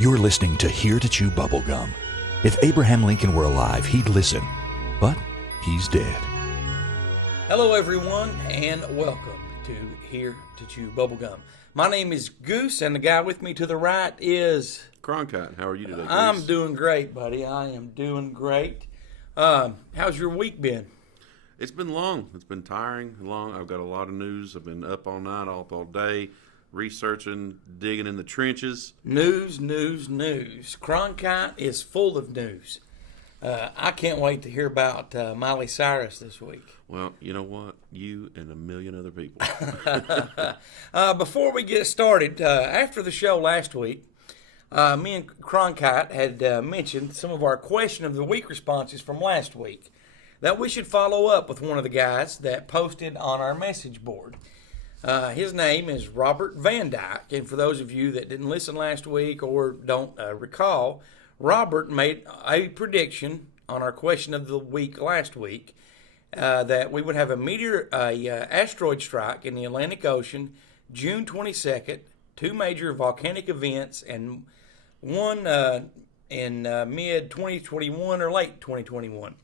You're listening to Here to Chew Bubblegum. If Abraham Lincoln were alive, he'd listen, but he's dead. Hello everyone, and welcome to Here to Chew Bubblegum. My name is Goose, and the guy with me to the right is... Cronkite. How are you today, Goose? I'm doing great, buddy. I am doing great. How's your week been? It's been long. It's been tiring, long. I've got a lot of news. I've been up all night, up all day, researching, digging in the trenches. News. Cronkite is full of news. I can't wait to hear about Miley Cyrus this week. Well, you know what? You and a million other people. Before we get started, after the show last week, me and Cronkite had mentioned some of our question of the week responses from last week that we should follow up with one of the guys that posted on our message board. His name is Robert Van Dyke, and for those of you that didn't listen last week or don't recall, Robert made a prediction on our question of the week last week that we would have a asteroid strike in the Atlantic Ocean June 22nd, two major volcanic events, and one in mid-2021 or late 2021.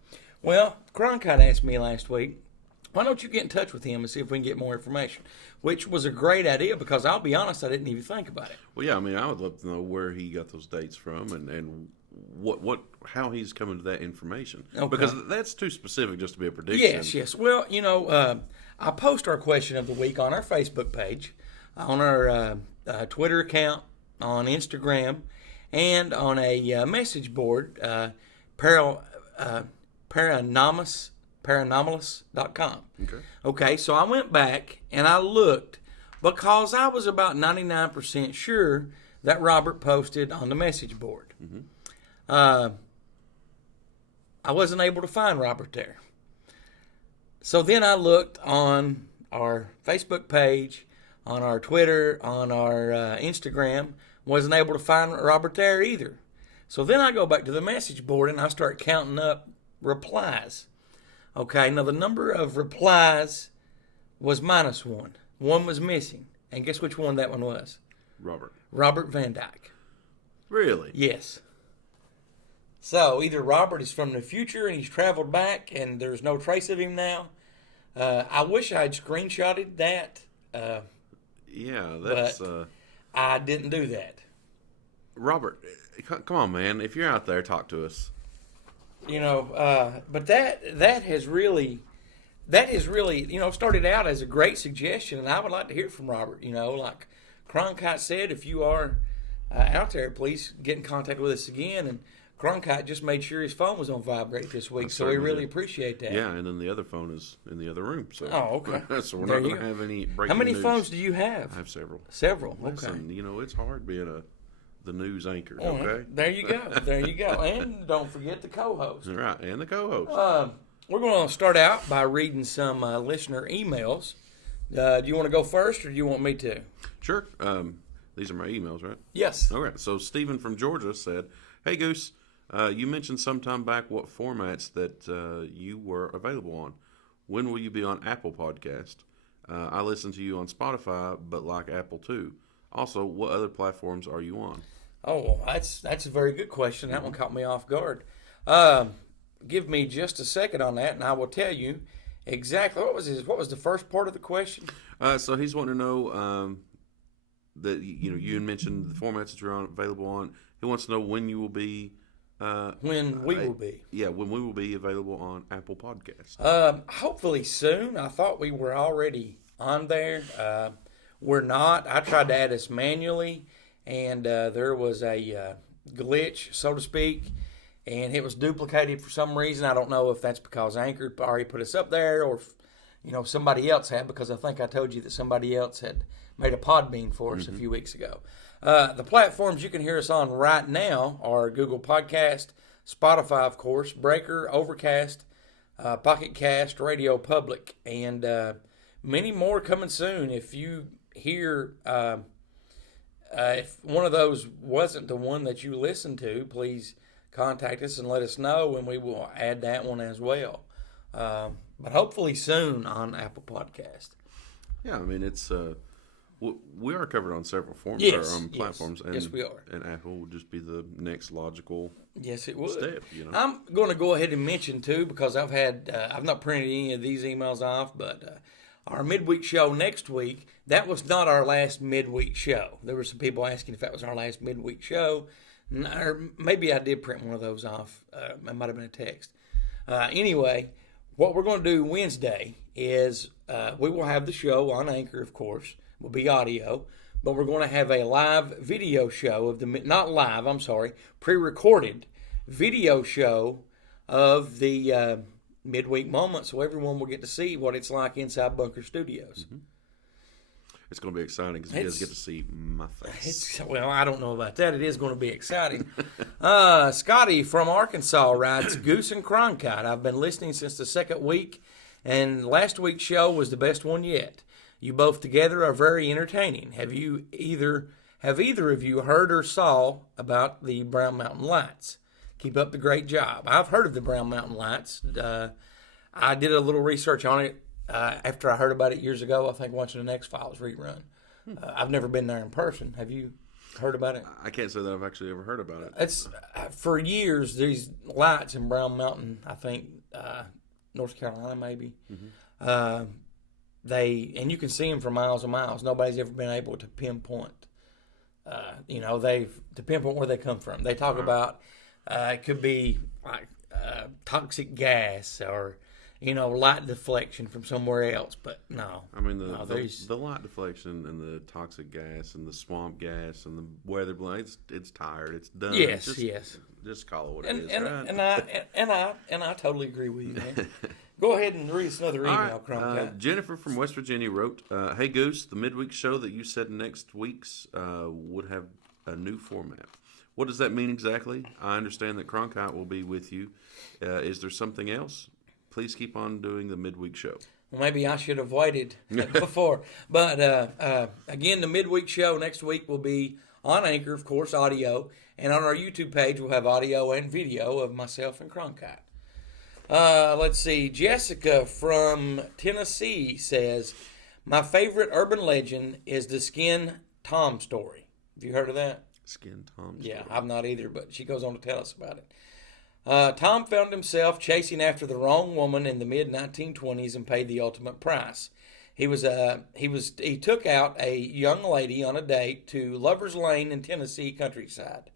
Well, Cronkite asked me last week, why don't you get in touch with him and see if we can get more information? Which was a great idea because I'll be honest, I didn't even think about it. Well, yeah, I mean, I would love to know where he got those dates from and how he's coming to that information. Okay. Because that's too specific just to be a prediction. Yes. Well, I post our question of the week on our Facebook page, on our Twitter account, on Instagram, and on a message board, Paranormalous.com. Okay, so I went back and I looked because I was about 99% sure that Robert posted on the message board. Mm-hmm. I wasn't able to find Robert there. So then I looked on our Facebook page, on our Twitter, on our Instagram, wasn't able to find Robert there either. So then I go back to the message board and I start counting up replies. Okay, now the number of replies was -1. One was missing. And guess which one that one was? Robert Van Dyke. Really? Yes. So either Robert is from the future and he's traveled back and there's no trace of him now. I wish I had screenshotted that. Yeah, that's... But I didn't do that. Robert, come on, man. If you're out there, talk to us. But that has really, started out as a great suggestion, and I would like to hear from Robert. Like Cronkite said, if you are out there, please get in contact with us again. And Cronkite just made sure his phone was on vibrate this week, so we really appreciate that. Yeah, and then the other phone is in the other room. So. Oh, okay. So we're not going to have any breaking news. How many phones do you have? I have several. Several. Listen, okay. It's hard being the news anchor. Oh, okay. There you go. And don't forget the co-host. Right, and the co-host. We're going to start out by reading some listener emails. Do you want to go first, or do you want me to? Sure. These are my emails, right? Yes. All right. So Stephen from Georgia said, "Hey Goose, you mentioned sometime back what formats that you were available on. When will you be on Apple Podcast? I listen to you on Spotify, but like Apple too. Also, what other platforms are you on?" Oh, well, that's a very good question. That one caught me off guard. Give me just a second on that, and I will tell you exactly what was the first part of the question. So he's wanting to know that you had mentioned the formats that you're available on. He wants to know when you will be. When we will be. Yeah, when we will be available on Apple Podcasts. Hopefully soon. I thought we were already on there. We're not. I tried to add us manually, and there was a glitch, so to speak, and it was duplicated for some reason. I don't know if that's because Anchor already put us up there, or if, somebody else had, because I think I told you that somebody else had made a Podbean for us a few weeks ago. The platforms you can hear us on right now are Google Podcast, Spotify, of course, Breaker, Overcast, Pocket Cast, Radio Public, and many more coming soon. If you hear, if one of those wasn't the one that you listened to, please contact us and let us know, and we will add that one as well. But hopefully soon on Apple Podcast. Yeah, I mean, it's We are covered on several forms Yes, or platforms. yes. Yes, we are. And Apple would just be the next logical Yes, it would. step. I'm going to go ahead and mention, too, because I've not printed any of these emails off, but our midweek show next week, that was not our last midweek show. There were some people asking if that was our last midweek show. Or maybe I did print one of those off. It might have been a text. Anyway, what we're going to do Wednesday is we will have the show on Anchor, of course. Will be audio, but we're going to have a live video show of pre-recorded video show of the midweek moment, so everyone will get to see what it's like inside Bunker Studios. Mm-hmm. It's going to be exciting because you guys get to see my face. Well, I don't know about that. It is going to be exciting. Scotty from Arkansas writes, Goose and Cronkite. I've been listening since the second week, and last week's show was the best one yet. You both together are very entertaining. Have either of you heard or saw about the Brown Mountain Lights? Keep up the great job. I've heard of the Brown Mountain Lights. I did a little research on it after I heard about it years ago. I think watching an X-Files rerun. I've never been there in person. Have you heard about it? I can't say that I've actually ever heard about it. It's for years. These lights in Brown Mountain, I think North Carolina maybe. Mm-hmm. And you can see them for miles and miles. Nobody's ever been able to pinpoint, to pinpoint where they come from. They talk about it could be like toxic gas or, light deflection from somewhere else. But no. I mean, the light deflection and the toxic gas and the swamp gas and the weather balloon, it's tired. It's done. Yes. Just call it what it is, right? And I totally agree with you, man. Go ahead and read us another email, Cronkite. Jennifer from West Virginia wrote, Hey, Goose, the midweek show that you said next week's would have a new format. What does that mean exactly? I understand that Cronkite will be with you. Is there something else? Please keep on doing the midweek show. Well, maybe I should have waited before. But, again, the midweek show next week will be on Anchor, of course, audio. And on our YouTube page, we'll have audio and video of myself and Cronkite. Let's see. Jessica from Tennessee says, my favorite urban legend is the Skin Tom story. Have you heard of that? Skin Tom story? Yeah, I've not either, but she goes on to tell us about it. Tom found himself chasing after the wrong woman in the mid-1920s and paid the ultimate price. He took out a young lady on a date to Lover's Lane in Tennessee countryside.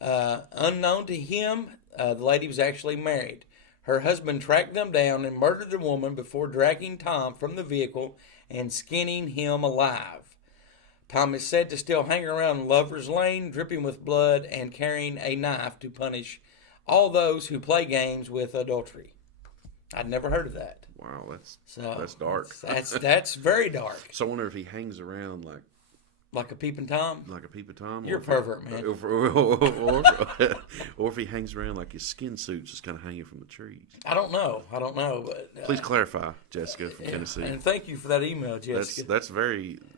Unknown to him, the lady was actually married. Her husband tracked them down and murdered the woman before dragging Tom from the vehicle and skinning him alive. Tom is said to still hang around Lover's Lane, dripping with blood and carrying a knife to punish all those who play games with adultery. I'd never heard of that. Wow, that's dark. That's very dark. So I wonder if he hangs around like a peeping Tom? Like a peeping Tom? You're a pervert, man. Or if he hangs around like his skin suit's just kind of hanging from the trees. I don't know. But, please clarify, Jessica from Tennessee. And thank you for that email, Jessica.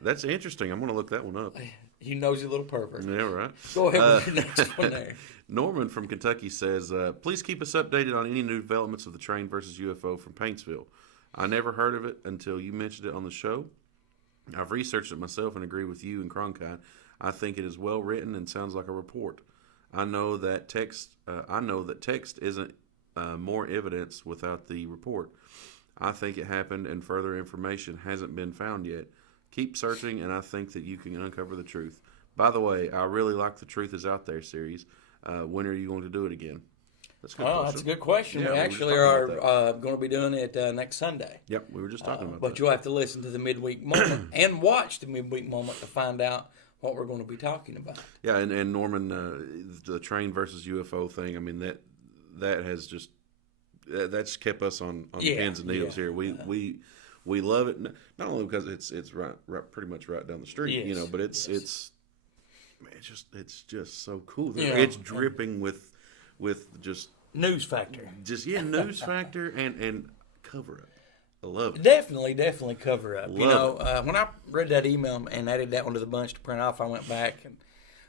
That's interesting. I'm going to look that one up. You nosy little pervert. Yeah, right. Go ahead with your next one there. Norman from Kentucky says, please keep us updated on any new developments of the train versus UFO from Paintsville. I never heard of it until you mentioned it on the show. I've researched it myself and agree with you and Cronkite. I think it is well written and sounds like a report. I know that text isn't more evidence without the report. I think it happened and further information hasn't been found yet. Keep searching and I think that you can uncover the truth. By the way, I really like the Truth Is Out There series. When are you going to do it again? That's a good question. That's a good question. Yeah, we actually are going to be doing it next Sunday. Yep, we were just talking about that. But you'll have to listen to the midweek moment and watch the midweek moment to find out what we're going to be talking about. Yeah, and Norman, the train versus UFO thing, I mean, that has just, that's kept us on pins and needles here. We love it, not only because it's right pretty much right down the street, yes, but it's just so cool. Yeah. It's dripping with just news factor. News factor and cover up. I love it. Definitely cover up. Love it. When I read that email and added that one to the bunch to print off, I went back and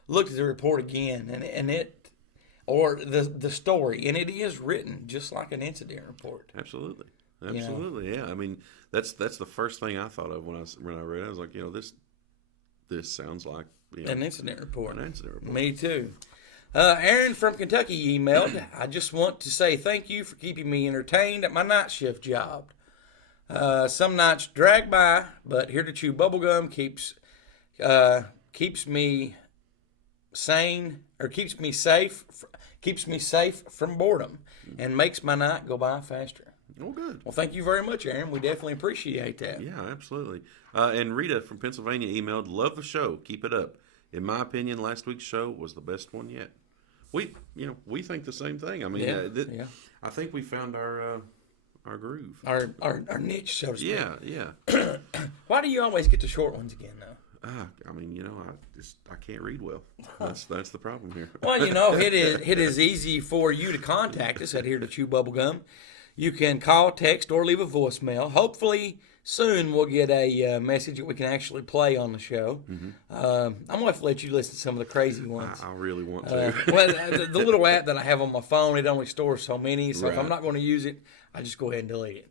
looked at the report again, and the story, and it is written just like an incident report. Absolutely. Yeah. I mean, that's the first thing I thought of when I read it. I was like, this sounds like an incident report. An incident report. Me too. Aaron from Kentucky emailed, I just want to say thank you for keeping me entertained at my night shift job. Some nights drag by, but Here to Chew Bubblegum keeps me sane, or keeps me safe from boredom, and makes my night go by faster. Oh, good. Well, thank you very much, Aaron. We definitely appreciate that. Yeah, absolutely. And Rita from Pennsylvania emailed, love the show. Keep it up. In my opinion, last week's show was the best one yet. We think the same thing. I mean, I think we found our groove. Our niche, so to speak. Yeah. Why do you always get the short ones again, though? I mean, I can't read well. That's the problem here. Well, it is easy for you to contact us at Here to Chew Bubblegum. You can call, text, or leave a voicemail. Hopefully, soon we'll get a message that we can actually play on the show. Mm-hmm. I'm going to have to let you listen to some of the crazy ones. I really want to. The little app that I have on my phone, it only stores so many. So Right. if I'm not going to use it, I just go ahead and delete it.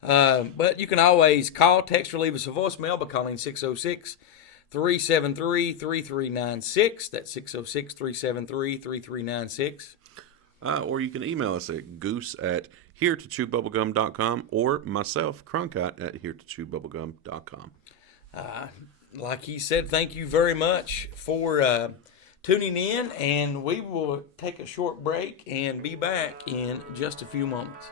But you can always call, text, or leave us a voicemail by calling 606-373-3396. That's 606-373-3396. Or you can email us at goose@heretochewbubblegum.com or myself, Cronkite, at heretochewbubblegum.com. Like he said, thank you very much for tuning in, and we will take a short break and be back in just a few moments.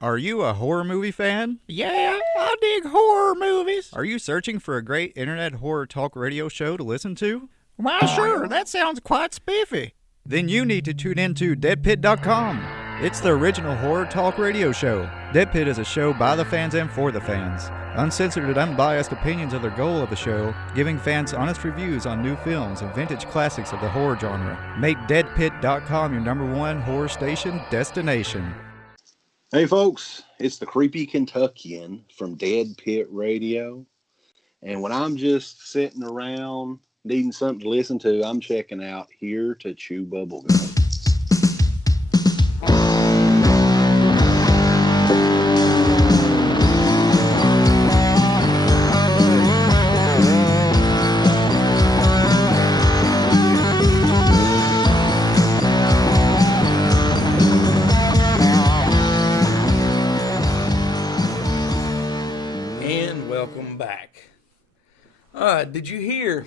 Are you a horror movie fan? Yeah, I dig horror movies. Are you searching for a great internet horror talk radio show to listen to? Why, sure, that sounds quite spiffy. Then you need to tune in to deadpit.com. It's the original horror talk radio show. Dead Pit is a show by the fans and for the fans. Uncensored and unbiased opinions are the goal of the show, giving fans honest reviews on new films and vintage classics of the horror genre. Make deadpit.com your #1 horror station destination. Hey folks, it's the Creepy Kentuckian from Dead Pit Radio. And when I'm just sitting around needing something to listen to, I'm checking out Here to Chew Bubblegum. Welcome back. Did you hear,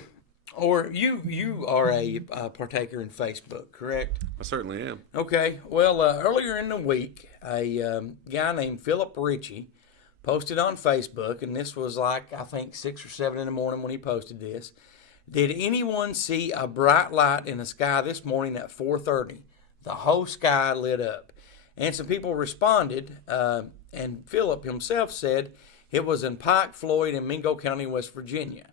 or you are a partaker in Facebook, correct? I certainly am. Okay. Well, earlier in the week, a guy named Philip Ritchie posted on Facebook, and this was like, I think, 6 or 7 in the morning when he posted this. Did anyone see a bright light in the sky this morning at 4:30? The whole sky lit up. And some people responded, and Philip himself said it was in Pike, Floyd, and Mingo County, West Virginia.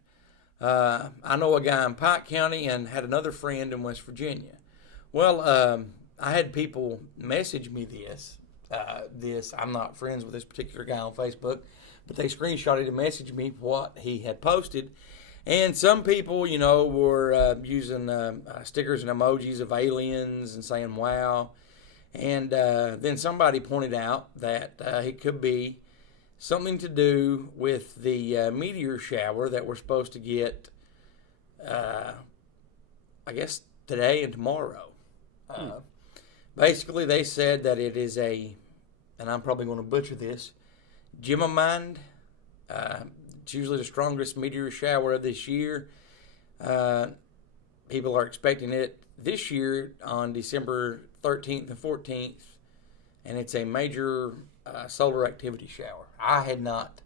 I know a guy in Pike County and had another friend in West Virginia. Well, I had people message me this. I'm not friends with this particular guy on Facebook, but they screenshotted and messaged me what he had posted. And some people, were using stickers and emojis of aliens and saying, wow. And then somebody pointed out that it could be something to do with the meteor shower that we're supposed to get, I guess, today and tomorrow. Basically, they said that it is and I'm probably going to butcher this, Jimamand. It's usually the strongest meteor shower of this year. People are expecting it this year on December 13th and 14th, and it's a major solar activity shower. I had not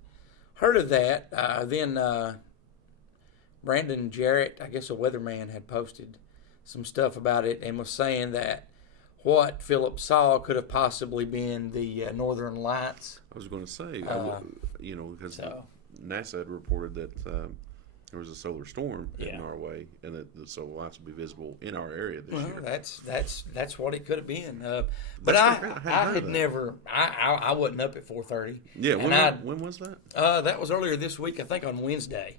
heard of that. Then Brandon Jarrett, I guess a weatherman, had posted some stuff about it and was saying that what Philip saw could have possibly been the Northern Lights. I was going to say, because so- NASA had reported that there was a solar storm Yeah. in Norway, and that the solar lights would be visible in our area this Well, year. that's what it could have been. But That's pretty great. I hadn't I heard had of that. never. I wasn't up at 4:30. Yeah, and when was that? that was earlier this week. I think on Wednesday,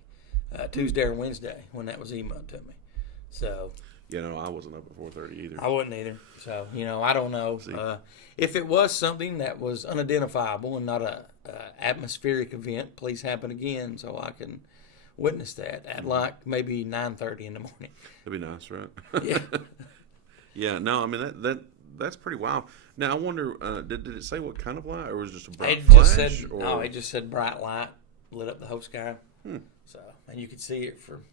Tuesday or Wednesday, when that was emailed to me. So I wasn't up at 4:30 either. I wasn't either. So I don't know if it was something that was unidentifiable and not a atmospheric event. Please happen again, so I can witness that at like maybe 9:30 in the morning. That'd be nice, right? Yeah. Yeah. No, I mean that's pretty wild. Now I wonder, did it say what kind of light, or was it just a bright It flash? just said or... no. It just said bright light lit up the whole sky. So and you could see it from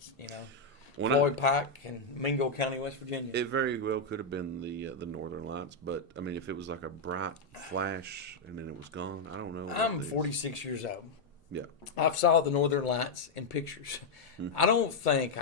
When Floyd Pike and Mingo County, West Virginia. It very well could have been the Northern Lights, but I mean, if it was like a bright flash and then it was gone, I don't know. I'm 46 years old. Yeah. I've saw the Northern Lights in pictures. I don't think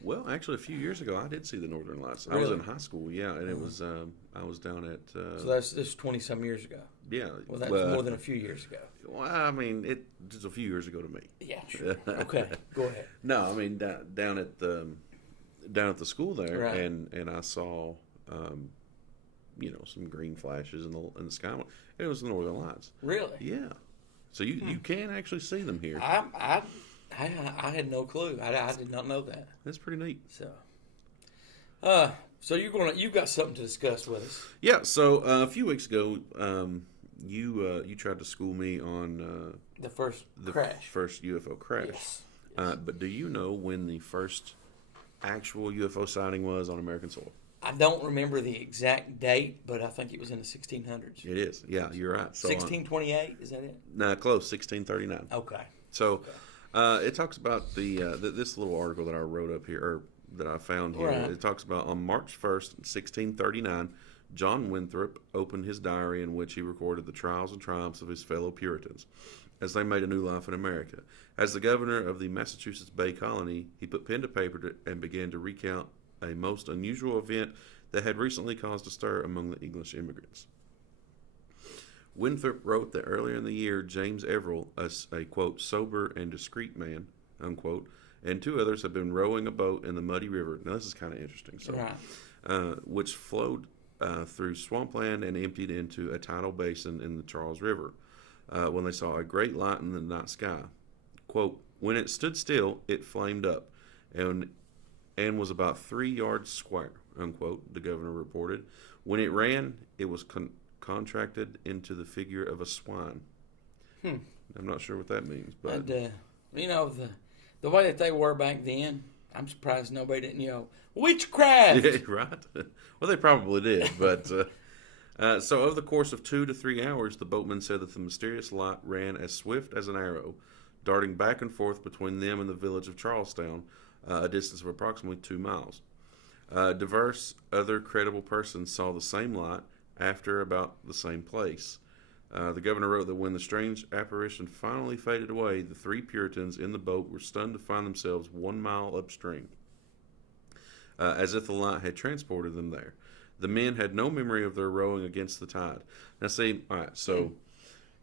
Well, actually, a few years ago, I did see the Northern Lights. I was Really? in high school, yeah, and it was I was down at so. That's 20 some years ago. yeah. Well, that's more than a few years ago. Well, I mean, it was a few years ago to me. Yeah, sure. Okay, go ahead. No, I mean down at the school there, Right. and I saw some green flashes in the sky. It was the Northern Lights. Really? Yeah. So you can actually see them here. I had no clue. I did not know that. That's pretty neat. So you got something to discuss with us? Yeah. So a few weeks ago, you tried to school me on The first the crash. first UFO crash. Yes. But do you know when the first actual UFO sighting was on American soil? I don't remember the exact date, but I think it was in the 1600s. It is. Yeah, you're right. So 1628, is that it? no, close. 1639. Okay. So it talks about this little article that I wrote up here, or that I found here. Right. It talks about on March 1st, 1639, John Winthrop opened his diary in which he recorded the trials and triumphs of his fellow Puritans as they made a new life in America. As the governor of the Massachusetts Bay Colony, he put pen to paper and began to recount a most unusual event that had recently caused a stir among the English immigrants. Winthrop wrote that earlier in the year, James Everell, a quote, sober and discreet man, unquote, and two others had been rowing a boat in the muddy river. Now, this is kind of interesting. So, Right. which flowed through swampland and emptied into a tidal basin in the Charles River, when they saw a great light in the night sky. Quote, when it stood still, it flamed up and was about 3 yards square, unquote, the governor reported. When it ran, it was contracted into the figure of a swine. I'm not sure what that means, but And, the way that they were back then, I'm surprised nobody didn't yell, witchcraft! yeah, right. Well, they probably did, but so over the course of 2 to 3 hours, the boatman said that the mysterious light ran as swift as an arrow, darting back and forth between them and the village of Charlestown, a distance of approximately 2 miles. Diverse other credible persons saw the same light after about the same place. The governor wrote that when the strange apparition finally faded away, the 3 Puritans in the boat were stunned to find themselves 1 mile upstream, as if the light had transported them there. The men had no memory of their rowing against the tide. Now, see, all right, so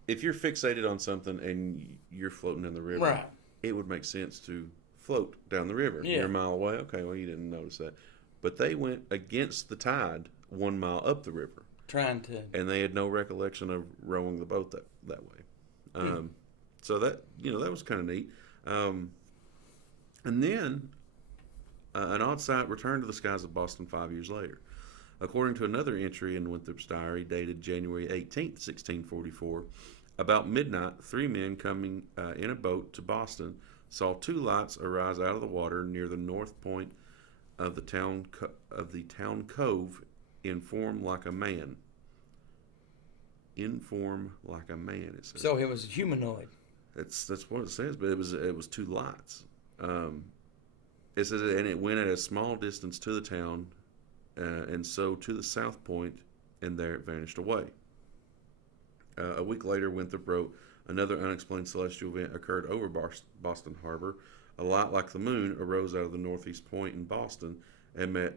if you're fixated on something and you're floating in the river, Right. it would make sense to float down the river. Yeah. You're a mile away. Okay, well, you didn't notice that. But they went against the tide 1 mile up the river, Trying to. and they had no recollection of rowing the boat that way. So that that was kind of neat. And then an odd sight returned to the skies of Boston 5 years later. According to another entry in Winthrop's diary dated January 18th, 1644, about midnight, 3 men coming in a boat to Boston saw 2 lights arise out of the water near the north point of the town cove in form like a man. In form like a man, it says. So it was humanoid. That's what it says, but it was 2 lights. It says, and it went at a small distance to the town, and so to the south point, and there it vanished away. A week later, Winthrop wrote, another unexplained celestial event occurred over Boston Harbor. A light like the moon arose out of the northeast point in Boston and met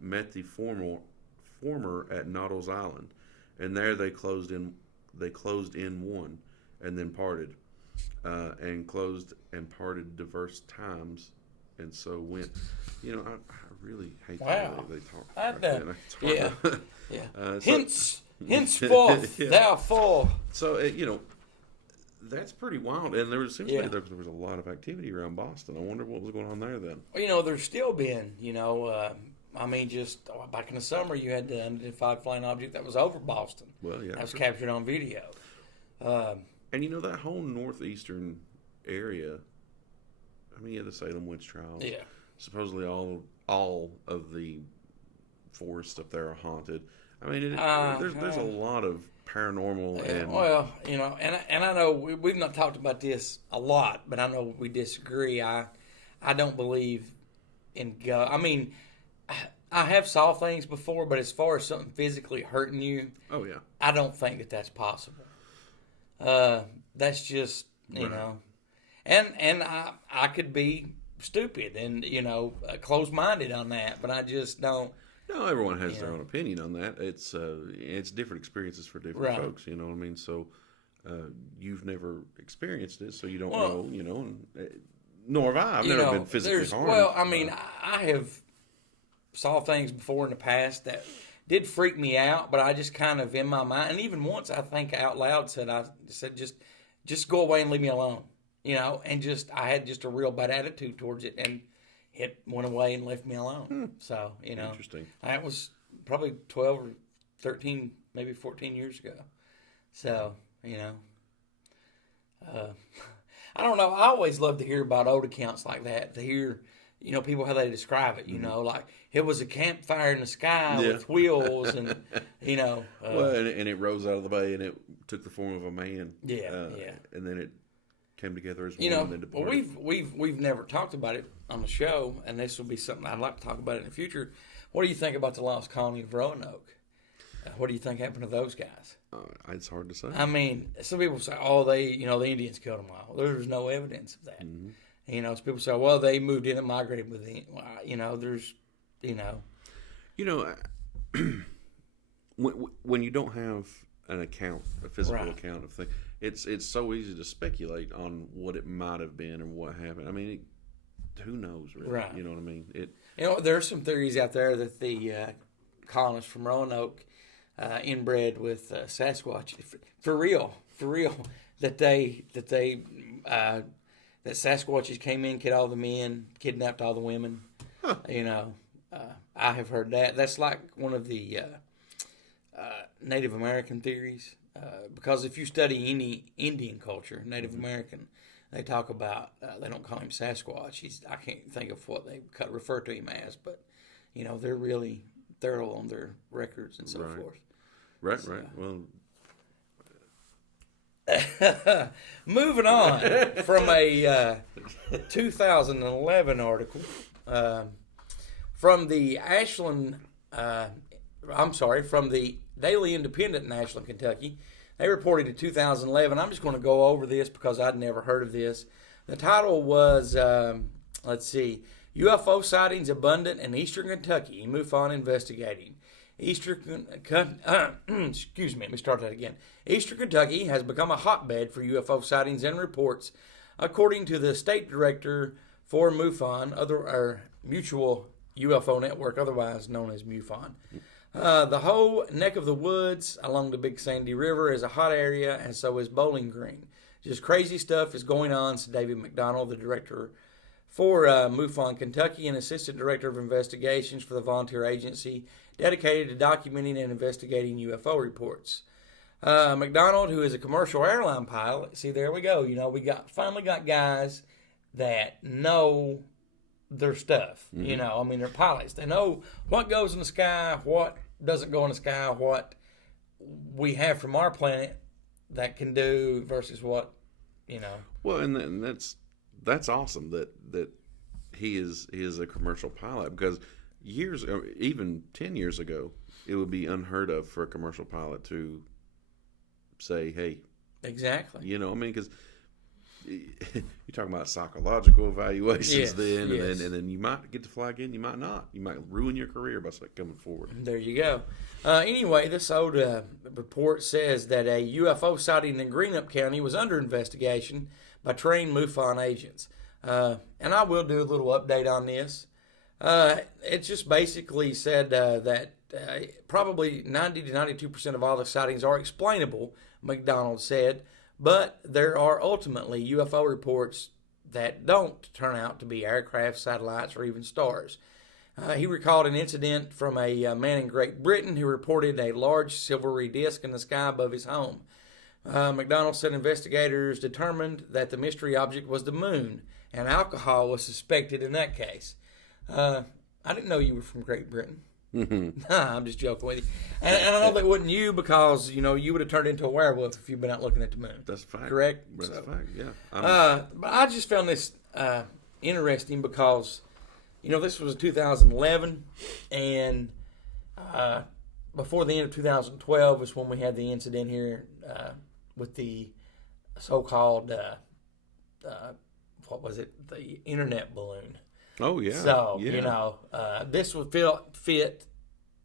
met the former at Noddles Island, and there they closed in one, and then parted, and closed and parted diverse times, and so went. You know, I really hate the way they talk. Like that. It's hard to- Henceforth, Yeah. therefore. So that's pretty wild, and there was a lot of activity around Boston. I wonder what was going on there then. Well, there's still been, just back in the summer, you had the unidentified flying object that was over Boston. Well, yeah, that was captured on video. And that whole northeastern area. I mean, the Salem witch trials. Yeah. Supposedly all of the forests up there are haunted. I mean, there's a lot of paranormal and and I know we've not talked about this a lot, but I know we disagree. I don't believe in God. I mean, I have saw things before, but as far as something physically hurting you, oh yeah, I don't think that that's possible. That's just you know, and I could be stupid and closed-minded on that, but I just don't. No, everyone has their own opinion on that. It's different experiences for different folks. You know what I mean? So you've never experienced it, so you don't know. And, nor have I. I've never been physically harmed. Well, I mean, I have saw things before in the past that did freak me out, but I just kind of in my mind, and even once I think out loud I said just go away and leave me alone. And I had just a real bad attitude towards it, and it went away and left me alone. So, Interesting. That was probably 12 or 13, maybe 14 years ago. So, I don't know. I always love to hear about old accounts like that, to hear, people how they describe it, like it was a campfire in the sky with wheels and, well, and it rose out of the bay and it took the form of a man. Yeah. And then it came together as one and then departed. Well, we've never talked about it on the show, and this will be something I'd like to talk about in the future. What do you think about the lost colony of Roanoke? What do you think happened to those guys? It's hard to say. I mean, some people say, the Indians killed them all. There's no evidence of that. Mm-hmm. Some people say, well, they moved in and migrated with the, when you don't have an account, a physical account of things, it's so easy to speculate on what it might have been and what happened. I mean, who knows, really? Right. You know what I mean? There are some theories out there that the colonists from Roanoke inbred with Sasquatch for real. That Sasquatches came in, killed all the men, kidnapped all the women. Huh. I have heard that. That's like one of the Native American theories. Because if you study any Indian culture, Native American, they talk about, they don't call him Sasquatch. I can't think of what they refer to him as, but, they're really thorough on their records and so forth. Right. Well, moving on from a 2011 article from the from the Daily Independent in Ashland, Kentucky. They reported in 2011. I'm just going to go over this because I'd never heard of this. The title was, UFO sightings abundant in eastern Kentucky. MUFON investigating. Eastern Kentucky has become a hotbed for UFO sightings and reports, according to the state director for MUFON, Mutual UFO Network, otherwise known as MUFON. The whole neck of the woods along the Big Sandy River is a hot area, and so is Bowling Green. Just crazy stuff is going on, said David McDonald, the director for MUFON Kentucky and assistant director of investigations for the volunteer agency dedicated to documenting and investigating UFO reports. McDonald, who is a commercial airline pilot, see, there we go. We finally got guys that know their stuff. Mm-hmm. They're pilots. They know what goes in the sky, what doesn't go in the sky, what we have from our planet that can do versus what, Well, and that's awesome that he is a commercial pilot, because even 10 years ago, it would be unheard of for a commercial pilot to say, hey. Exactly. Because You're talking about psychological evaluations Yes, then, yes. and then you might get to fly again, you might not. You might ruin your career by coming forward. There you go. Anyway, this old report says that a UFO sighting in Greenup County was under investigation by trained MUFON agents. And I will do a little update on this. It just basically said that probably 90 to 92% of all the sightings are explainable, McDonald said, but there are ultimately UFO reports that don't turn out to be aircraft, satellites, or even stars. He recalled an incident from a man in Great Britain who reported a large silvery disc in the sky above his home. McDonald said investigators determined that the mystery object was the moon, and alcohol was suspected in that case. I didn't know you were from Great Britain. Nah, I'm just joking with you. And I know that wasn't you because, you would have turned into a werewolf if you'd been out looking at the moon. That's a fact. Correct? That's a fact, yeah. But I just found this interesting because, this was 2011, and before the end of 2012 was when we had the incident here with the so-called, what was it, the internet balloon. Oh, yeah. So, yeah. this would fit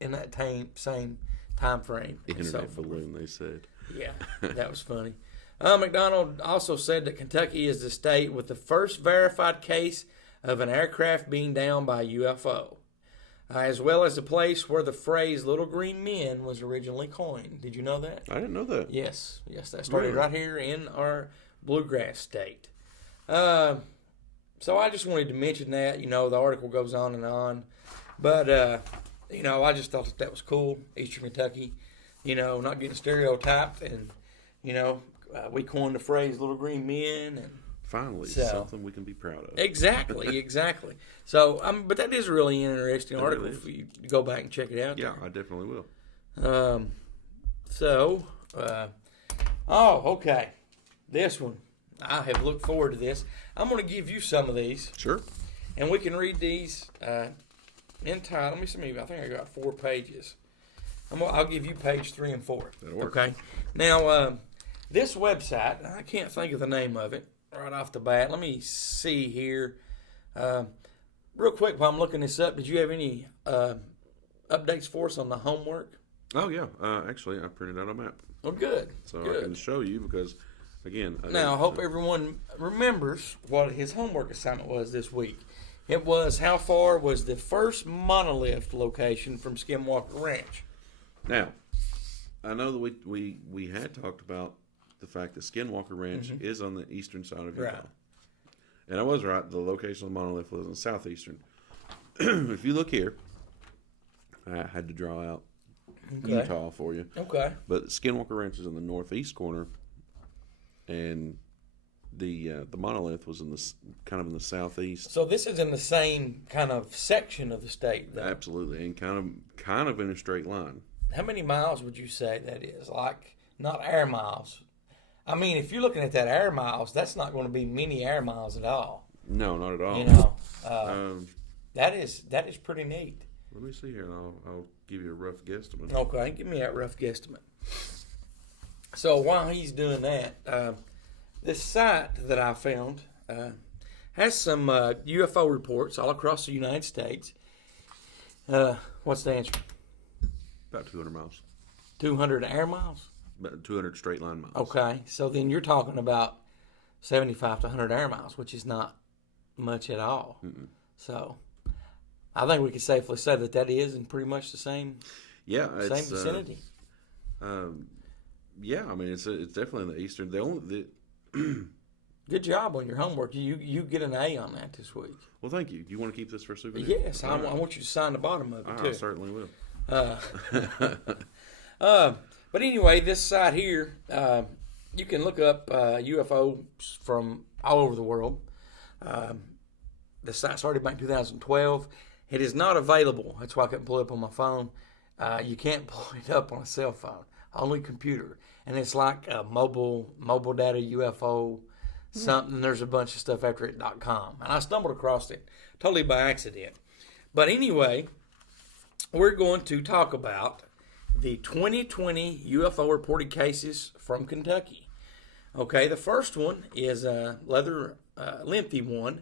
in that same time frame. Internet balloon, they said. Yeah, that was funny. McDonald also said that Kentucky is the state with the first verified case of an aircraft being down by a UFO, as well as the place where the phrase "little green men" was originally coined. Did you know that? I didn't know that. Yes, that started Really? right here in our bluegrass state. So I just wanted to mention that. The article goes on and on, but I just thought that was cool. Eastern Kentucky, not getting stereotyped, and we coined the phrase "little green men," and Finally, So- something we can be proud of. exactly. So, but that is a really interesting It article really is. for you to go back and check it out. Yeah, I definitely will. Okay. This one, I have looked forward to this. I'm going to give you some of these, Sure. and we can read these entire. Let me see. I think I got 4 pages. I'll give you page 3 and 4. That'll work. Okay. Now, this website, I can't think of the name of it right off the bat. Let me see here. Real quick, while I'm looking this up, did you have any updates for us on the homework? Oh, yeah. Actually, I printed out a map. Oh, good. So good. I can show you because, again... Now, I hope everyone remembers what his homework assignment was this week. It was how far was the first monolith location from Skinwalker Ranch? Now, I know that we had talked about the fact that Skinwalker Ranch is on the eastern side of Utah. Right. And I was right. The location of the monolith was in the southeastern. If you look here, I had to draw out Utah for you. Okay. But Skinwalker Ranch is in the northeast corner, and the monolith was in the kind of in the southeast. So this is in the same kind of section of the state, though. Absolutely, and kind of in a straight line. How many miles would you say that is? Like, not air miles. I mean, if you're looking at that air miles, that's not going to be many air miles at all. No, not at all. That is pretty neat. Let me see here. I'll give you a rough guesstimate. Okay, give me that rough guesstimate. So while he's doing that, this site that I found has some UFO reports all across the United States. What's the answer? About 200 miles. 200 air miles? About 200 straight line miles. Okay, so then you're talking about 75 to 100 air miles, which is not much at all. Mm-mm. So I think we could safely say that is in pretty much the same It's, vicinity. Yeah, I mean it's definitely in the eastern. Good job on your homework. You get an A on that this week. Well, thank you. Do you want to keep this for a souvenir? Yes, All I right. want you to sign the bottom of it too. I certainly will. But anyway, this site here, you can look up UFOs from all over the world. The site started back in 2012. It is not available. That's why I couldn't pull it up on my phone. You can't pull it up on a cell phone, only computer. And it's like a mobile data UFO something. There's a bunch of stuff after it .com. And I stumbled across it totally by accident. But anyway, we're going to talk about the 2020 UFO reported cases from Kentucky. Okay, the first one is a leather lengthy one.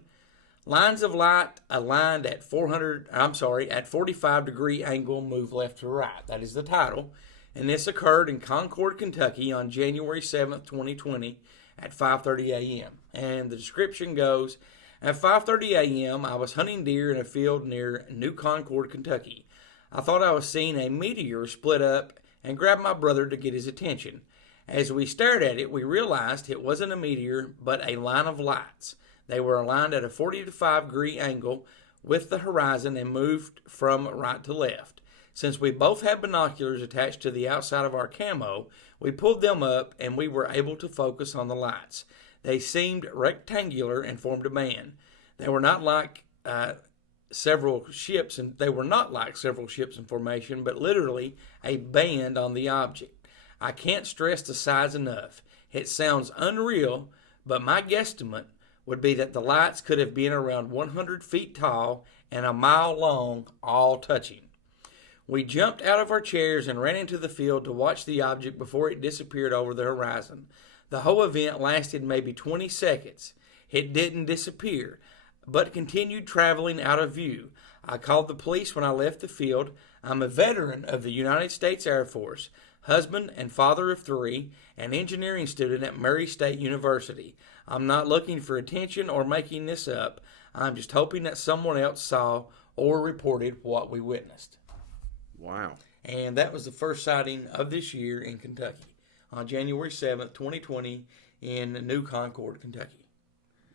Lines of light aligned at 45-degree angle move left to right. That is the title. And this occurred in Concord, Kentucky on January 7th, 2020 at 5:30 a.m. And the description goes, at 5:30 a.m., I was hunting deer in a field near New Concord, Kentucky. I thought I was seeing a meteor split up and grabbed my brother to get his attention. As we stared at it, we realized it wasn't a meteor, but a line of lights. They were aligned at a 45-degree angle with the horizon and moved from right to left. Since we both had binoculars attached to the outside of our camo, we pulled them up and we were able to focus on the lights. They seemed rectangular and formed a band. They were not like several ships in formation, but literally a band on the object. I can't stress the size enough. It sounds unreal, but my guesstimate would be that the lights could have been around 100 feet tall and a mile long, all touching. We jumped out of our chairs and ran into the field to watch the object before it disappeared over the horizon. The whole event lasted maybe 20 seconds. It didn't disappear, but continued traveling out of view. I called the police when I left the field. I'm a veteran of the United States Air Force, husband and father of 3, an engineering student at Murray State University. I'm not looking for attention or making this up. I'm just hoping that someone else saw or reported what we witnessed. Wow. And that was the first sighting of this year in Kentucky on January 7th, 2020 in New Concord, Kentucky.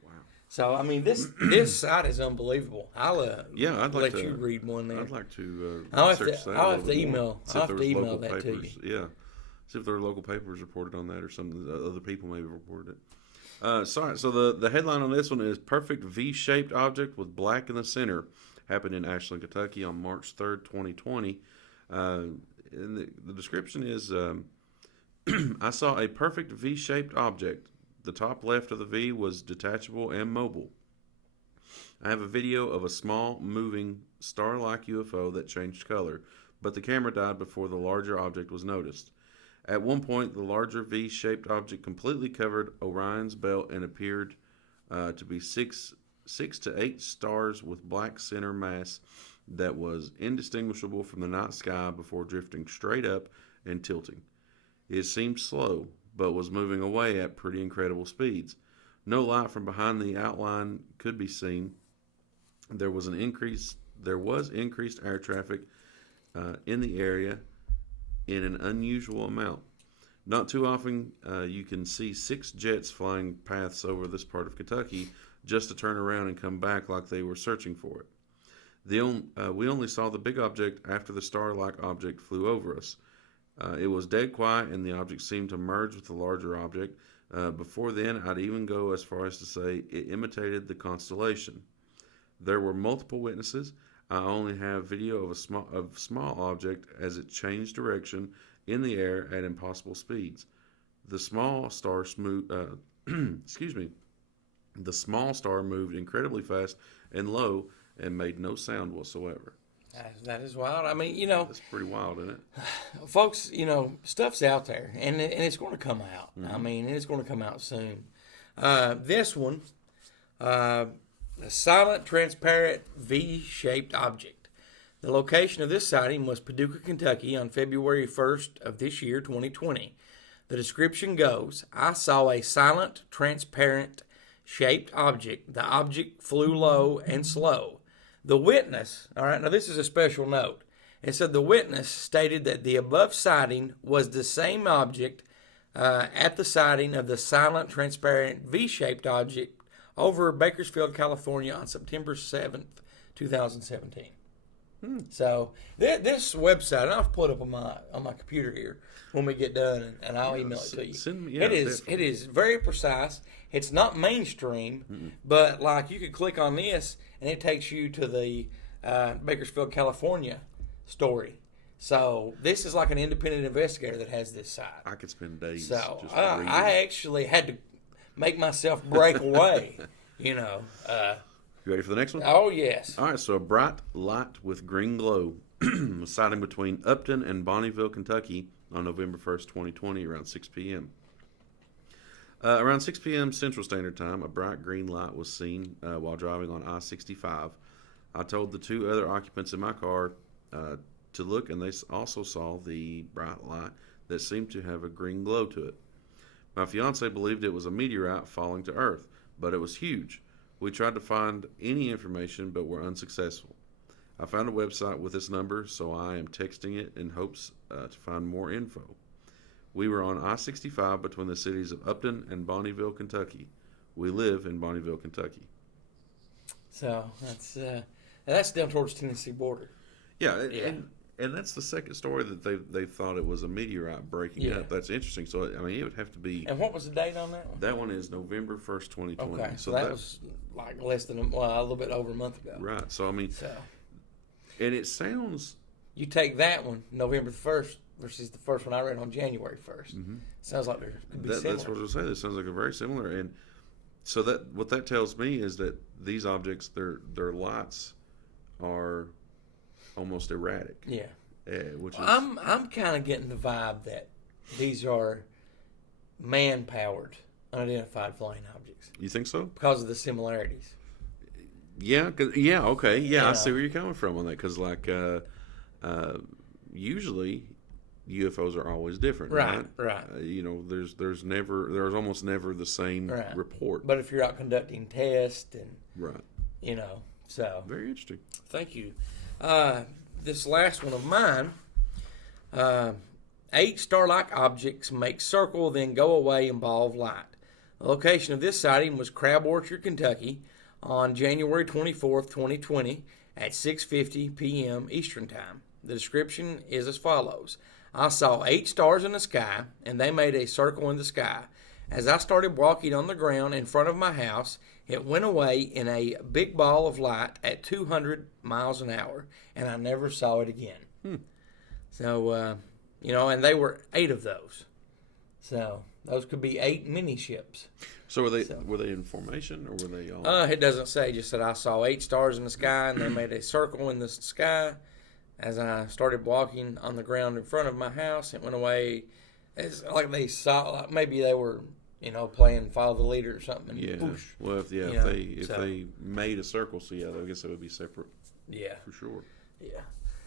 Wow. So, I mean, this site is unbelievable. I'd like let to, you read one there. I'd like to I'll have research to, that I'll a have to little bit email, more. I'll have to email that to you. Yeah. See if there are local papers reported on that or something. Other people maybe reported it. So the headline on this one is Perfect V-shaped object with black in the center. Happened in Ashland, Kentucky on March 3rd, 2020. And the description is, I saw a perfect V-shaped object. The top left of the V was detachable and mobile. I have a video of a small, moving, star-like UFO that changed color, but the camera died before the larger object was noticed. At one point, the larger V-shaped object completely covered Orion's belt and appeared to be six to eight stars with black center mass that was indistinguishable from the night sky before drifting straight up and tilting. It seemed slow, but was moving away at pretty incredible speeds. No light from behind the outline could be seen. There was increased air traffic in the area in an unusual amount. Not too often you can see 6 jets flying paths over this part of Kentucky just to turn around and come back like they were searching for it. We only saw the big object after the star-like object flew over us. It was dead quiet and the object seemed to merge with the larger object. Before then, I'd even go as far as to say it imitated the constellation. There were multiple witnesses. I only have video of a small object as it changed direction in the air at impossible speeds. The small star The small star moved incredibly fast and low and made no sound whatsoever. That is wild. I mean, That's pretty wild, isn't it? folks, stuff's out there, and it's going to come out. Mm-hmm. I mean, it's going to come out soon. This one, a silent, transparent, V-shaped object. The location of this sighting was Paducah, Kentucky on February 1st of this year, 2020. The description goes, I saw a silent, transparent, shaped object. The object flew low and slow. The witness, all right, now this is a special note. It said the witness stated that the above sighting was the same object at the sighting of the silent, transparent, V-shaped object over Bakersfield, California on September 7th, 2017. So this website, and I'll put it up on my computer here when we get done, and I'll email it to you. It is very precise. It's not mainstream, but like you could click on this, and it takes you to the Bakersfield, California story. So this is like an independent investigator that has this site. I could spend days. So just reading. I actually had to make myself break away. You ready for the next one? Oh yes. All right. So a bright light with green glow was sighted between Upton and Bonneville, Kentucky, on November 1st, 2020, around 6 p.m. Around 6 p.m. Central Standard Time, a bright green light was seen while driving on I-65. I told the two other occupants in my car to look, and they also saw the bright light that seemed to have a green glow to it. My fiance believed it was a meteorite falling to Earth, but it was huge. We tried to find any information, but were unsuccessful. I found a website with this number, so I am texting it in hopes to find more info. We were on I-65 between the cities of Upton and Bonneville, Kentucky. We live in Bonneville, Kentucky. So that's down towards Tennessee border. Yeah, and that's the second story that they thought it was a meteorite breaking up. That's interesting. So I mean, it would have to be. And what was the date on that one? That one is November 1st, 2020. Okay, so that was like less than a little bit over a month ago. Right. So I mean, and it sounds. You take that one November 1st versus the first one I read on January 1st. Mm-hmm. Sounds like there could be similar. That's what I was saying. It sounds like a very similar. And so what that tells me is that these objects, their lights are almost erratic. Yeah. Which is, I'm kind of getting the vibe that these are man-powered, unidentified flying objects. You think so? Because of the similarities. Yeah. Okay. Yeah, I see where you're coming from on that. Because usually UFOs are always different. Right. There's almost never the same report. But if you're out conducting tests and so very interesting. Thank you. This last one of mine, 8 star-like objects make circle, then go away in ball of light. The location of this sighting was Crab Orchard, Kentucky, on January 24th, 2020, at 6:50 p.m. Eastern Time. The description is as follows. I saw 8 stars in the sky, and they made a circle in the sky. As I started walking on the ground in front of my house, it went away in a big ball of light at 200 miles an hour, and I never saw it again. So, and they were 8 of those. So those could be 8 mini ships. So were they in formation, or were they all? It doesn't say. Just said I saw 8 stars in the sky, and they made a circle in the sky. As I started walking on the ground in front of my house, it went away. It's like they saw, like maybe they were, playing Follow the Leader or something. Yeah. Whoosh, well, if they made a circle, so I guess it would be separate. Yeah. For sure. Yeah.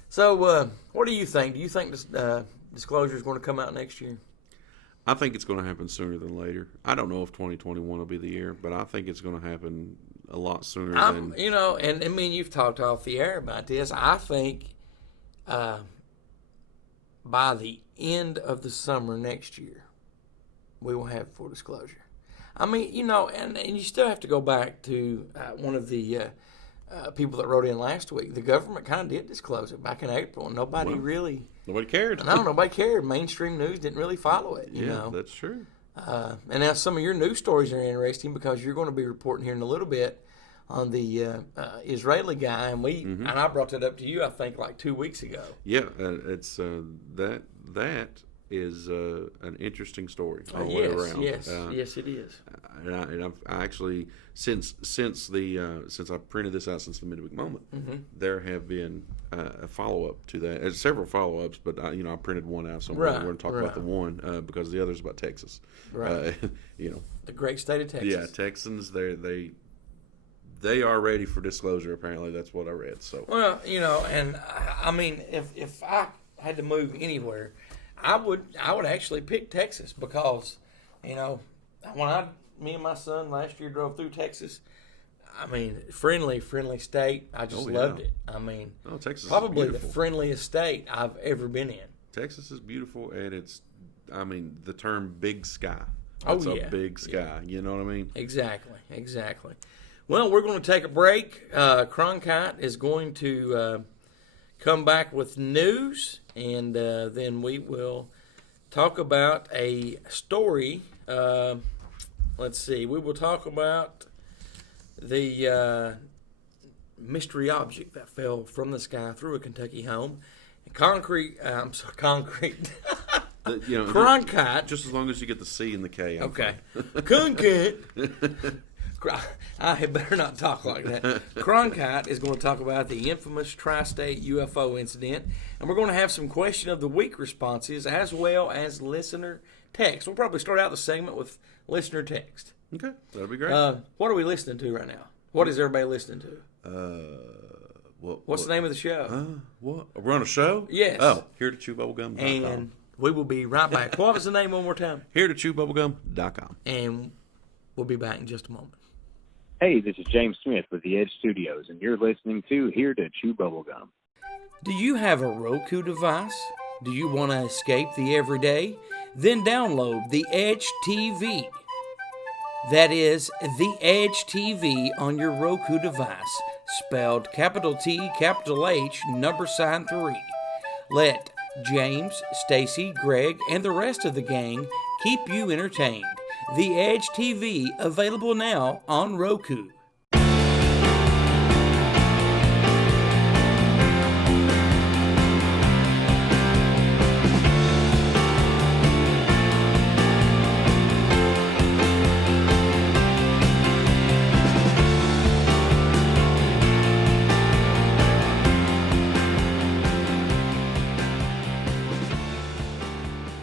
So, what do you think? Do you think this disclosure is going to come out next year? I think it's going to happen sooner than later. I don't know if 2021 will be the year, but I think it's going to happen a lot sooner than. And I mean, you've talked off the air about this. I think by the end of the summer next year, we will have full disclosure. I mean, and you still have to go back to one of the people that wrote in last week. The government kind of did disclose it back in April, and nobody cared. No, nobody cared. Mainstream news didn't really follow it. You know, that's true. And now some of your news stories are interesting because you're going to be reporting here in a little bit on the Israeli guy, and and I brought that up to you, I think, like 2 weeks ago. Yeah, it's that is an interesting story all the way around. Yes, it is. And I've actually since I printed this out since the midweek moment, there have been a follow up to that. There's several follow ups, but I printed one out, so we're going to talk about the one because the other's about Texas. Right. The great state of Texas. Yeah, Texans. They are ready for disclosure. Apparently, that's what I read. So well, and I mean, if I had to move anywhere, I would actually pick Texas because, when me and my son last year drove through Texas, I mean, friendly state. I just loved it. I mean, Texas probably is the friendliest state I've ever been in. Texas is beautiful, and it's, the term big sky. It's a big sky. You know what I mean? Exactly. Well, we're going to take a break. Cronkite is going to come back with news, and then we will talk about a story. Let's see. We will talk about the mystery object that fell from the sky through a Kentucky home. Concrete. Cronkite. Just as long as you get the C and the K. Okay. Cronkite. I had better not talk like that. Cronkite is going to talk about the infamous Tri State UFO incident, and we're going to have some question of the week responses as well as listener text. We'll probably start out the segment with listener text. Okay, that'll be great. What are we listening to right now? What is everybody listening to? What's the name of the show? What? We're on a show? Yes. Oh, here to chewbubblegum.com. And we will be right back. What was the name one more time? Here to chewbubblegum.com. And we'll be back in just a moment. Hey, this is James Smith with The Edge Studios, and you're listening to Here to Chew Bubblegum. Do you have a Roku device? Do you want to escape the everyday? Then download the Edge TV. That is the Edge TV on your Roku device, spelled capital T, capital H, #3. Let James, Stacy, Greg, and the rest of the gang keep you entertained. The Edge TV, available now on Roku.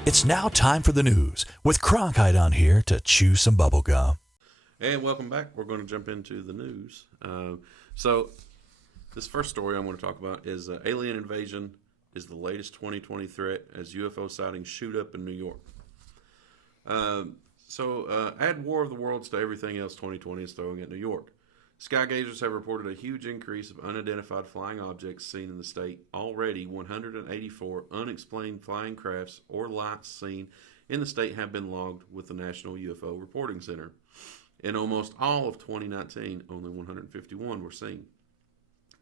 It's now time for the news with Cronkite on here to chew some bubble gum. And welcome back. We're going to jump into the news. So this first story I'm going to talk about is alien invasion is the latest 2020 threat as UFO sightings shoot up in New York. Add War of the Worlds to everything else 2020 is throwing at New York. Sky gazers have reported a huge increase of unidentified flying objects seen in the state. Already, 184 unexplained flying crafts or lights seen in the state have been logged with the National UFO Reporting Center. In almost all of 2019, only 151 were seen.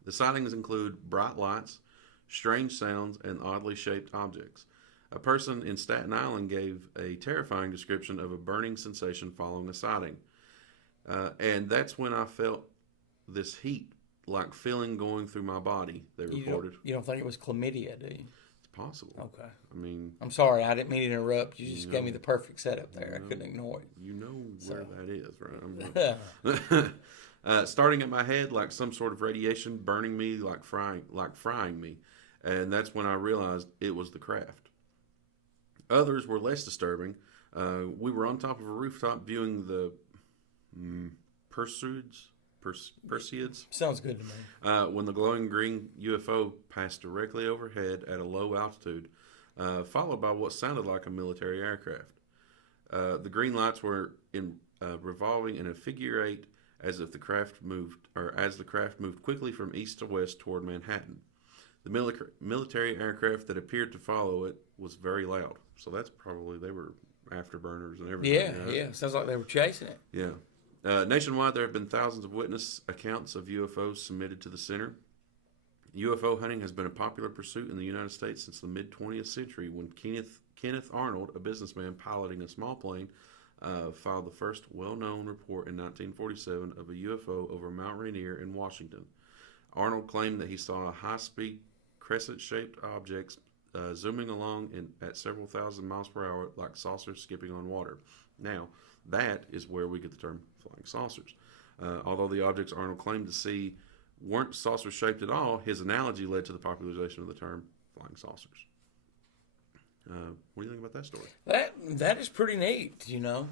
The sightings include bright lights, strange sounds, and oddly shaped objects. A person in Staten Island gave a terrifying description of a burning sensation following a sighting. And that's when I felt this heat, like feeling going through my body, they reported. You don't think it was chlamydia, do you? It's possible. Okay. I mean... I'm sorry, I didn't mean to interrupt. You just gave me the perfect setup there. I couldn't ignore it. You know where that is, right? Starting at my head like some sort of radiation, burning me like frying me. And that's when I realized it was the craft. Others were less disturbing. We were on top of a rooftop viewing the Perseids. Sounds good to me. When the glowing green UFO passed directly overhead at a low altitude, followed by what sounded like a military aircraft. The green lights were revolving in a figure eight as the craft moved quickly from east to west toward Manhattan. The military aircraft that appeared to follow it was very loud. So that's probably, they were afterburners and everything. Yeah, right? yeah. Sounds like they were chasing it. Yeah. Nationwide, there have been thousands of witness accounts of UFOs submitted to the center. UFO hunting has been a popular pursuit in the United States since the mid-20th century when Kenneth Arnold, a businessman piloting a small plane, filed the first well-known report in 1947 of a UFO over Mount Rainier in Washington. Arnold claimed that he saw a high-speed crescent-shaped objects zooming along at several thousand miles per hour like saucers skipping on water. Now, that is where we get the term flying saucers. Although the objects Arnold claimed to see weren't saucer-shaped at all, his analogy led to the popularization of the term flying saucers. What do you think about that story? That is pretty neat, you know.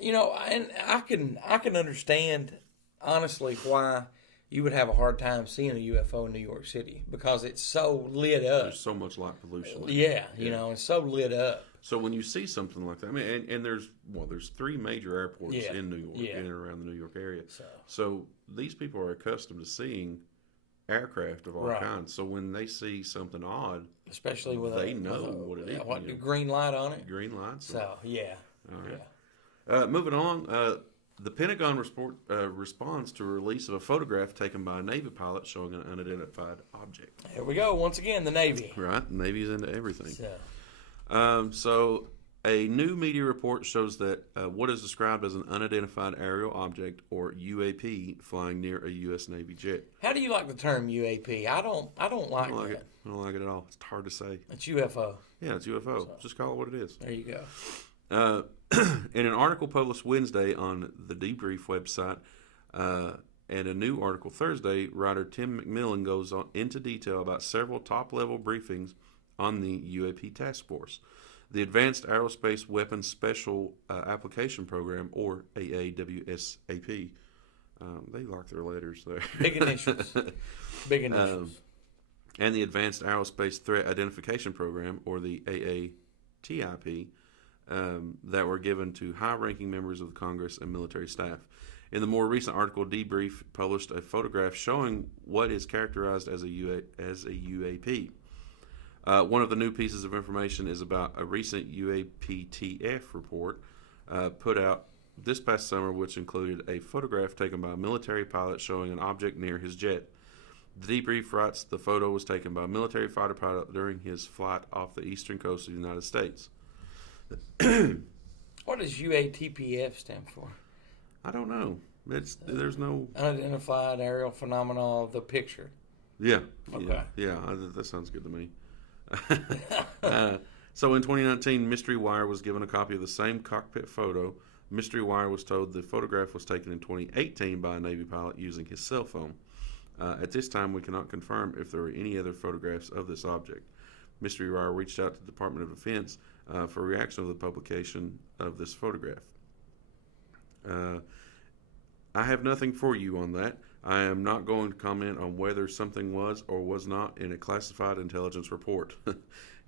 And I can understand honestly why you would have a hard time seeing a UFO in New York City because it's so lit up. There's so much light pollution. Yeah, you know, it's so lit up. So when you see something like that, I mean, and there's three major airports in New York, in and around the New York area. So these people are accustomed to seeing aircraft of all kinds. So when they see something odd, especially with they know what it is. What green light on it? Green lights. So yeah. All right. Moving along. The Pentagon responds to a release of a photograph taken by a Navy pilot showing an unidentified object. Here we go. Once again, the Navy. Right. The Navy's into everything. So a new media report shows that what is described as an unidentified aerial object, or UAP, flying near a U.S. Navy jet. How do you like the term UAP? I don't like it. I don't like it at all. It's hard to say. It's UFO. Yeah, it's UFO. Just call it what it is. There you go. In an article published Wednesday on the Debrief website and a new article Thursday, writer Tim McMillan goes into detail about several top-level briefings on the UAP task force. the Advanced Aerospace Weapons Special Application Program, or AAWSAP. They lock their letters there. Big initials. Big initials. And the Advanced Aerospace Threat Identification Program, or the AATIP, that were given to high-ranking members of the Congress and military staff. In the more recent article, Debrief published a photograph showing what is characterized as a UAP. One of the new pieces of information is about a recent UAPTF report put out this past summer, which included a photograph taken by a military pilot showing an object near his jet. The Debrief writes the photo was taken by a military fighter pilot during his flight off the eastern coast of the United States. What does UATPF stand for? I don't know. There's no Unidentified aerial phenomena of the picture. Yeah. Okay. Yeah. That sounds good to me. So in 2019, Mystery Wire was given a copy of the same cockpit photo. Mystery Wire was told the photograph was taken in 2018 by a Navy pilot using his cell phone. At this time, we cannot confirm if there were any other photographs of this object. Mystery Wire reached out to the Department of Defense for a reaction to the publication of this photograph. I have nothing for you on that. I am not going to comment on whether something was or was not in a classified intelligence report.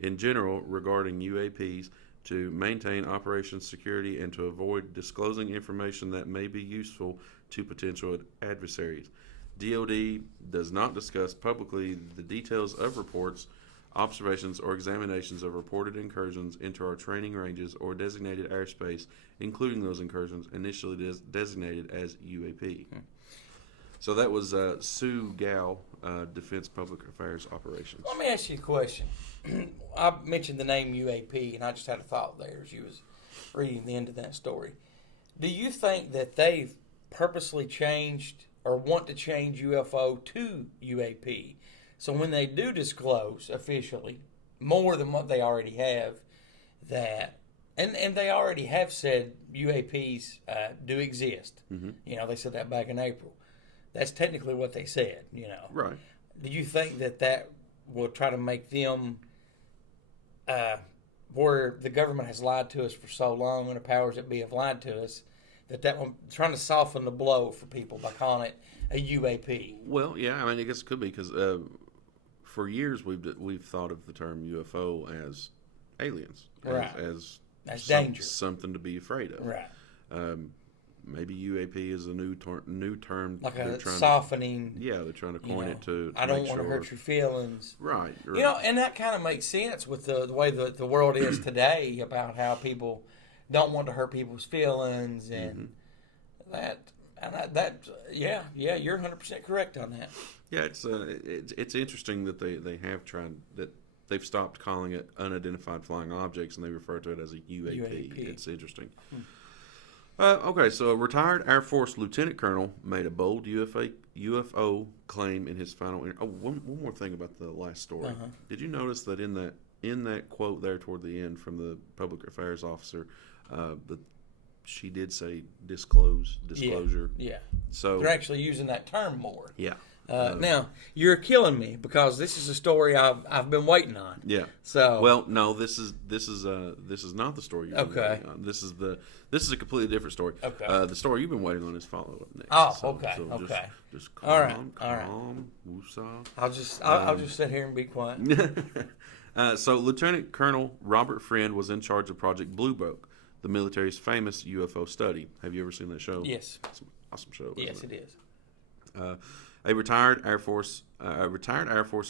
In general, regarding UAPs, to maintain operations security and to avoid disclosing information that may be useful to potential adversaries. DoD does not discuss publicly the details of reports, observations, or examinations of reported incursions into our training ranges or designated airspace, including those incursions initially designated as UAP. So that was Sue Gow, Defense Public Affairs Operations. Let me ask you a question. I mentioned the name UAP, and I just had a thought there as you was reading the end of that story. Do you think that they've purposely changed or want to change UFO to UAP? So when they do disclose officially more than what they already have, that and they already have said UAPs do exist. Mm-hmm. You know, they said that back in April. That's technically what they said. You know, right? Do you think that will try to make them where the government has lied to us for so long and the powers that be have lied to us, that one trying to soften the blow for people by calling it a UAP? Well, yeah, I mean, I guess it could be because for years we've thought of the term UFO as aliens, right? As dangerous, something to be afraid of, right? Maybe UAP is a new term, like a softening. They're trying to coin it to I don't want to hurt your feelings, right? You know, and that kind of makes sense with the way the world is today about how people don't want to hurt people's feelings and that. Yeah, you're 100% correct on that. Yeah, it's interesting that they have tried that they've stopped calling it unidentified flying objects and they refer to it as a UAP. It's interesting. Okay, so a retired Air Force lieutenant colonel made a bold UFO claim in his final. One more thing about the last story. Did you notice that in that quote there toward the end from the public affairs officer, she did say disclosure. Yeah. So they're actually using that term more. Yeah. Now you're killing me because this is a story I've been waiting on. Yeah. So well, no, this is not the story you've been waiting on. This is a completely different story. Okay. The story you've been waiting on is follow up next. Oh, So okay. Just calm, All right. woosah. I'll just sit here and be quiet. So Lieutenant Colonel Robert Friend was in charge of Project Blue Book, the military's famous UFO study. Have you ever seen that show? Yes. It's an awesome show. Yes, it is. A retired Air Force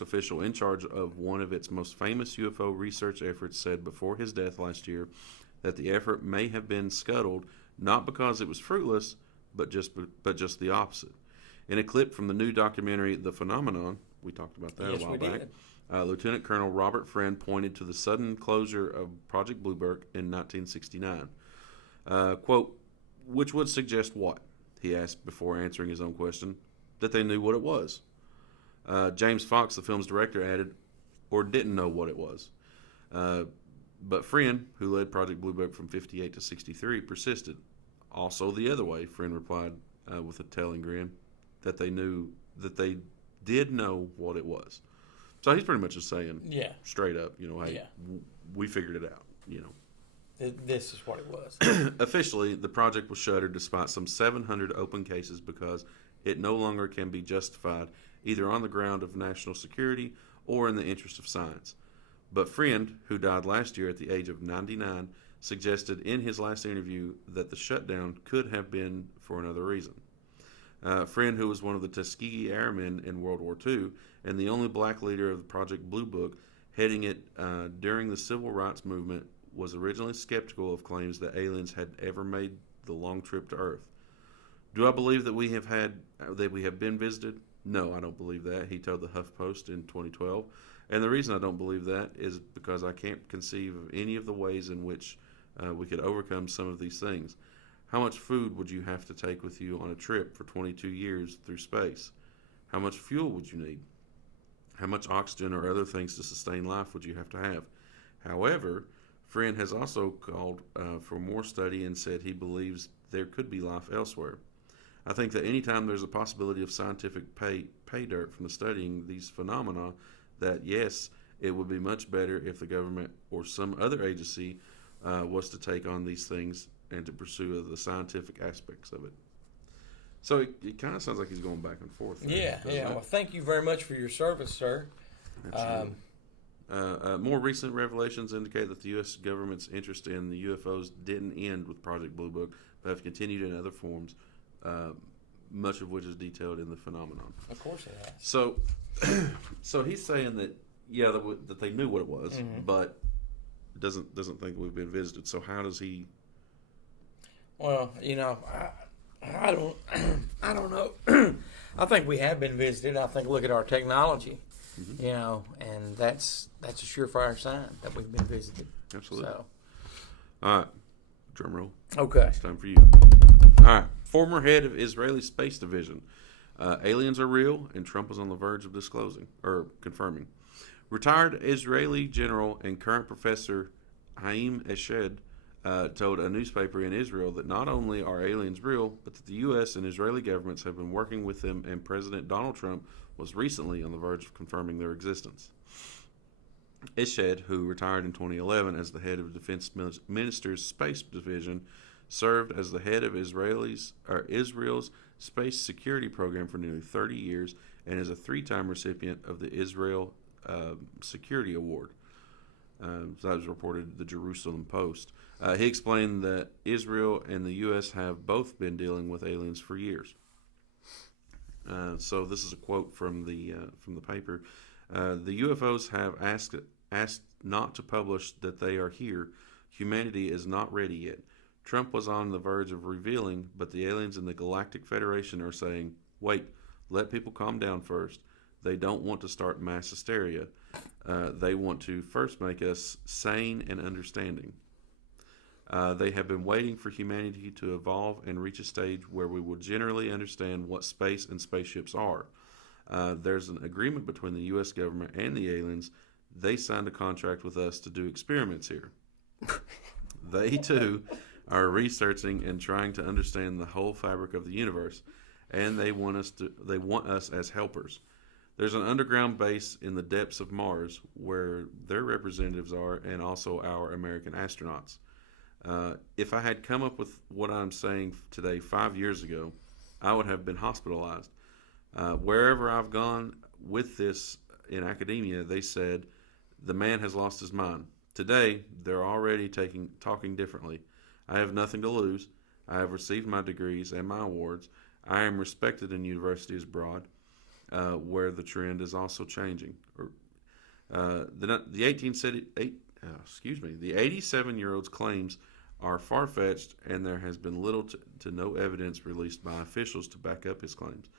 official in charge of one of its most famous UFO research efforts said before his death last year that the effort may have been scuttled not because it was fruitless, but just the opposite. In a clip from the new documentary The Phenomenon, we talked about that a while back. Lieutenant Colonel Robert Friend pointed to the sudden closure of Project Bluebird in 1969. Quote, which would suggest what? He asked before answering his own question. That they knew what it was. James Fox, the film's director, added, or didn't know what it was. But Friend, who led Project Bluebird from 58 to 63, persisted. Also the other way, Friend replied with a telling grin, that they did know what it was. So he's pretty much just saying, straight up, hey, we figured it out. This is what it was. Officially, the project was shuttered despite some 700 open cases because it no longer can be justified either on the ground of national security or in the interest of science. But Friend, who died last year at the age of 99, suggested in his last interview that the shutdown could have been for another reason. Friend, who was one of the Tuskegee Airmen in World War II and the only black leader of the Project Blue Book, heading it during the Civil Rights Movement, was originally skeptical of claims that aliens had ever made the long trip to Earth. Do I believe that we have been visited? No, I don't believe that, he told the HuffPost in 2012. And the reason I don't believe that is because I can't conceive of any of the ways in which we could overcome some of these things. How much food would you have to take with you on a trip for 22 years through space? How much fuel would you need? How much oxygen or other things to sustain life would you have to have? However, Friend has also called for more study and said he believes there could be life elsewhere. I think that anytime there's a possibility of scientific pay dirt from the studying these phenomena, that yes, it would be much better if the government or some other agency was to take on these things and to pursue the scientific aspects of it. So it kind of sounds like he's going back and forth. Yeah. Well, thank you very much for your service, sir. Absolutely. More recent revelations indicate that the U.S. government's interest in the UFOs didn't end with Project Blue Book, but have continued in other forms, much of which is detailed in the phenomenon. Of course it has. So he's saying that that they knew what it was, but doesn't think we've been visited. So how does he? Well, I don't know. I think we have been visited. I think look at our technology. And that's a surefire sign that we've been visited. Absolutely. So. All right, drum roll. Okay. It's time for you. All right, former head of Israeli Space Division. Aliens are real, and Trump was on the verge of confirming. Retired Israeli general and current professor Haim Eshed told a newspaper in Israel that not only are aliens real, but that the U.S. and Israeli governments have been working with them, and President Donald Trump was recently on the verge of confirming their existence. Eshed, who retired in 2011 as the head of Defense Minister's Space Division, served as the head of Israel's space security program for nearly 30 years and is a 3-time recipient of the Israel Security Award. That was reported in the Jerusalem Post. He explained that Israel and the U.S. have both been dealing with aliens for years. So this is a quote from the paper. The UFOs have asked not to publish that they are here. Humanity is not ready yet. Trump was on the verge of revealing, but the aliens in the Galactic Federation are saying, wait, let people calm down first. They don't want to start mass hysteria. They want to first make us sane and understanding. They have been waiting for humanity to evolve and reach a stage where we will generally understand what space and spaceships are. There's an agreement between the U.S. government and the aliens. They signed a contract with us to do experiments here. They, too, are researching and trying to understand the whole fabric of the universe, and they want us as helpers. There's an underground base in the depths of Mars where their representatives are, and also our American astronauts. If I had come up with what I'm saying today 5 years ago, I would have been hospitalized. Wherever I've gone with this in academia, they said, the man has lost his mind. Today, they're already talking differently. I have nothing to lose. I have received my degrees and my awards. I am respected in universities abroad, where the trend is also changing. The 87-year-old's claims are far-fetched, and there has been little to no evidence released by officials to back up his claims.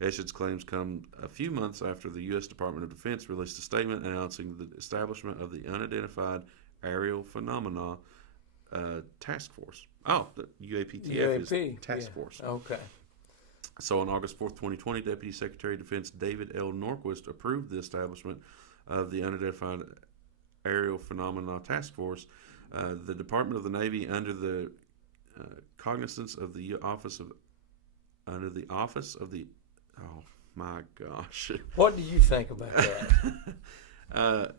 Eshed's claims come a few months after the U.S. Department of Defense released a statement announcing the establishment of the Unidentified Aerial Phenomena Task Force. Oh, the UAPTF is Task Force. Okay. So on August 4th, 2020, Deputy Secretary of Defense David L. Norquist approved the establishment of the Unidentified Aerial Phenomena Task Force. The Department of the Navy, under the cognizance of the office of the oh my gosh, what do you think about that?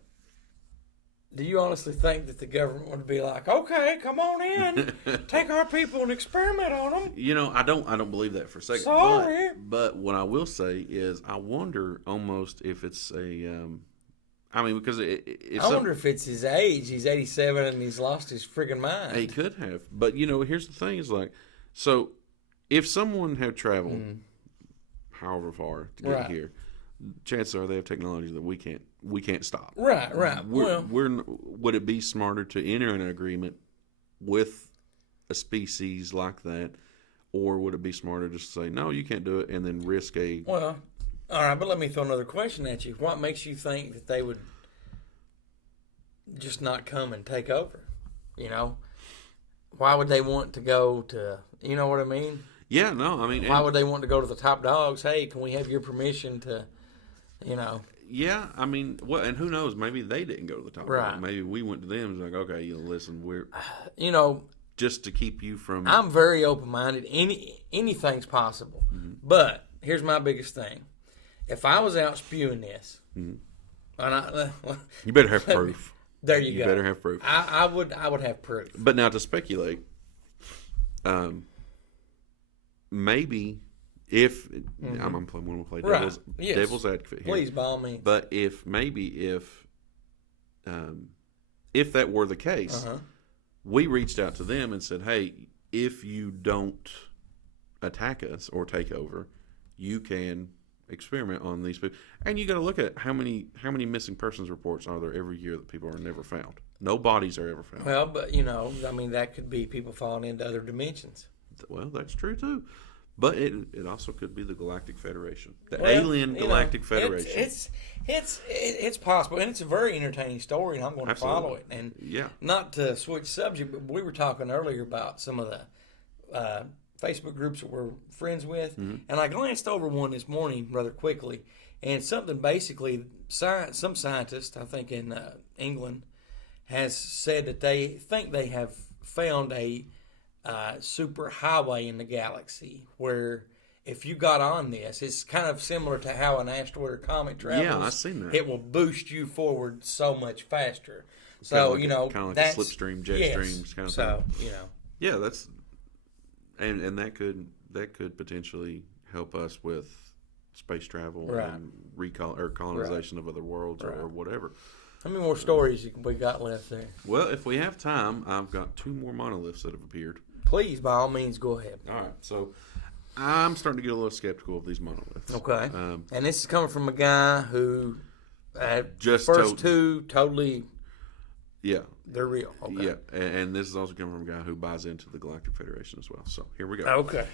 Do you honestly think that the government would be like, okay, come on in, take our people and experiment on them? I don't believe that for a second. Sorry. But what I will say is, I wonder almost if it's a. Because I wonder if it's his age. He's 87 and he's lost his friggin' mind. He could have, but here's the thing: is like, so if someone had traveled however far to get here, chances are they have technology that we can't stop. Right. Would it be smarter to enter an agreement with a species like that, or would it be smarter just to say no, you can't do it, and then risk a? Well, all right, but let me throw another question at you. What makes you think that they would just not come and take over? Why would they want to go to? You know what I mean? Yeah, no, I mean, why would they want to go to the top dogs? Hey, can we have your permission to? Yeah, I mean, and who knows? Maybe they didn't go to the top. Right. Maybe we went to them and was like, okay, listen, we're, just to keep you from. I'm very open-minded. Anything's possible. Mm-hmm. But here's my biggest thing: if I was out spewing this, you better have proof. There you go. You better have proof. I would have proof. But now to speculate, maybe. If I'm going to play devil's advocate here, please, by all means. But if that were the case, we reached out to them and said, "Hey, if you don't attack us or take over, you can experiment on these people." And you got to look at how many missing persons reports are there every year that people are never found. No bodies are ever found. Well, but that could be people falling into other dimensions. Well, that's true too. But it also could be the Galactic Federation, alien Galactic Federation. It's possible, and it's a very entertaining story, and I'm going to follow it. And not to switch subject, but we were talking earlier about some of the Facebook groups that we're friends with, and I glanced over one this morning rather quickly, and something basically, some scientist, I think in England, has said that they think they have found a super highway in the galaxy where if you got on this, it's kind of similar to how an asteroid or comet travels. Yeah, I've seen that. It will boost you forward so much faster. So, kind of like a slipstream, jet streams kind of thing. Yeah, that's and that could potentially help us with space travel and colonization of other worlds or whatever. How many more stories we got left there? Well, if we have time, I've got 2 more monoliths that have appeared. Please, by all means, go ahead. All right, so I'm starting to get a little skeptical of these monoliths. Okay. And this is coming from a guy who just totally. Yeah. They're real. Okay. Yeah, and this is also coming from a guy who buys into the Galactic Federation as well. So here we go. Okay.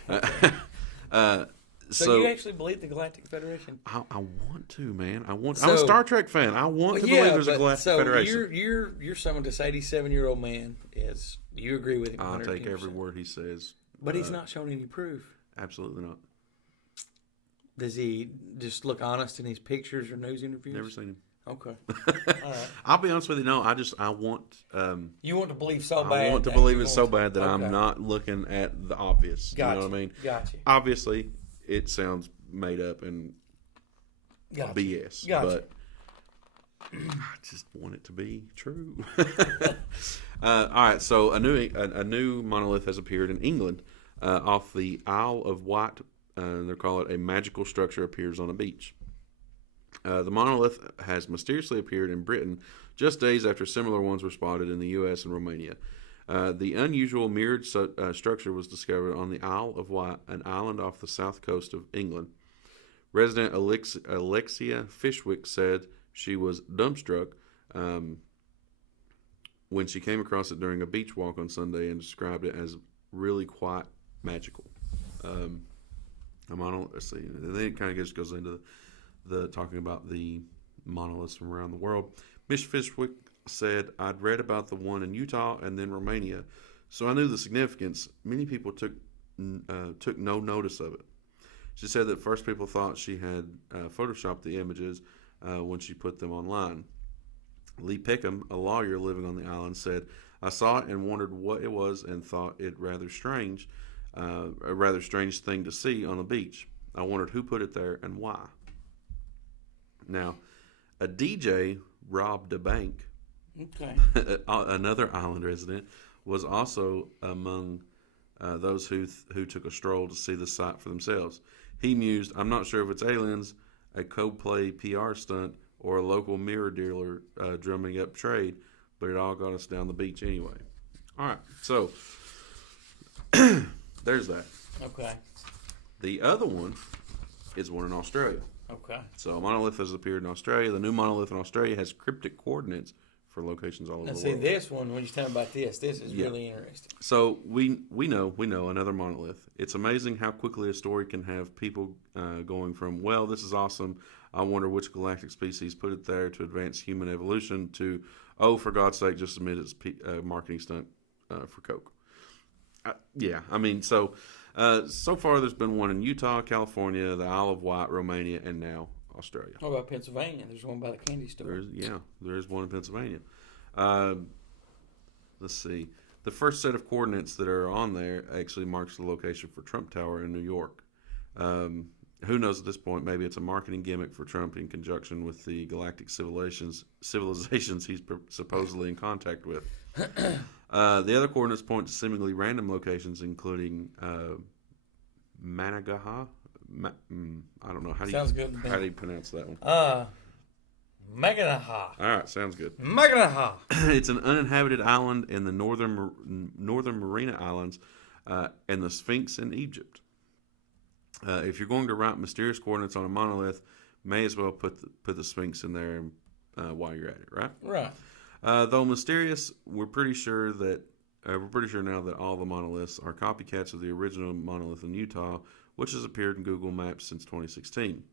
So you actually believe the Galactic Federation? I want to, man. I'm a Star Trek fan. I want to believe there's a Galactic Federation. You're someone, this 87-year-old man is. Do you agree with him? I'll take every word he says. But he's not showing any proof. Absolutely not. Does he just look honest in his pictures or news interviews? Never seen him. Okay. All right. I'll be honest with you. No, I want. You want to believe so bad. I want to believe it so bad that I'm not looking at the obvious. Gotcha. You know what I mean? Gotcha. Obviously, it sounds made up and BS. Gotcha. But I just want it to be true. All right, so a new monolith has appeared in England off the Isle of Wight. They call it a magical structure appears on a beach. The monolith has mysteriously appeared in Britain just days after similar ones were spotted in the U.S. and Romania. The unusual mirrored structure was discovered on the Isle of Wight, an island off the south coast of England. Resident Alexia Fishwick said she was dumbstruck when she came across it during a beach walk on Sunday and described it as really quite magical. Let's see. And then it kind of just goes into the talking about the monoliths from around the world. Miss Fishwick said, "I'd read about the one in Utah and then Romania, so I knew the significance. Many people took no notice of it." She said that first people thought she had photoshopped the images when she put them online. Lee Pickham, a lawyer living on the island, said, "I saw it and wondered what it was and thought it a rather strange thing to see on the beach. I wondered who put it there and why." Now, a DJ robbed a bank Okay. Another island resident was also among those who took a stroll to see the site for themselves. He mused, "I'm not sure if it's aliens, a Coldplay PR stunt, or a local mirror dealer drumming up trade, but it all got us down the beach anyway." All right, so there's that. Okay. The other one is one in Australia. Okay. So a monolith has appeared in Australia. The new monolith in Australia has cryptic coordinates for locations all over Now, the see, world. this one, when you tell me about this is really interesting. So we know another monolith. It's amazing how quickly a story can have people going from, well, this is awesome, I wonder which galactic species put it there to advance human evolution, to, oh, for God's sake, just admit it's a marketing stunt for Coke. So far there's been one in Utah, California, the Isle of Wight, Romania, and now Australia. What about Pennsylvania? There's one by the candy store. There is one in Pennsylvania. Let's see. The first set of coordinates that are on there actually marks the location for Trump Tower in New York. Who knows at this point? Maybe it's a marketing gimmick for Trump in conjunction with the galactic civilizations he's supposedly in contact with. The other coordinates point to seemingly random locations, including Managaha. I don't know how do you pronounce that one? Maganaha. All right, sounds good. Maganaha. It's an uninhabited island in the northern Marina Islands, and the Sphinx in Egypt. If you're going to write mysterious coordinates on a monolith, may as well put the Sphinx in there while you're at it, right? Right. Though mysterious, we're pretty sure now that all the monoliths are copycats of the original monolith in Utah, which has appeared in Google Maps since 2016.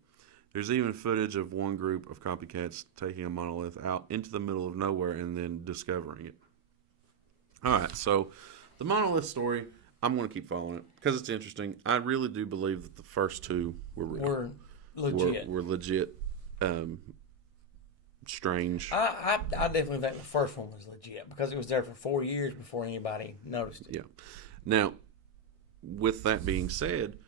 There's even footage of one group of copycats taking a monolith out into the middle of nowhere and then discovering it. All right, so the monolith story, I'm going to keep following it because it's interesting. I really do believe that the first two were real. Were legit. Were legit. Strange. I definitely think the first one was legit because it was there for 4 years before anybody noticed it. Yeah. Now, with that being said,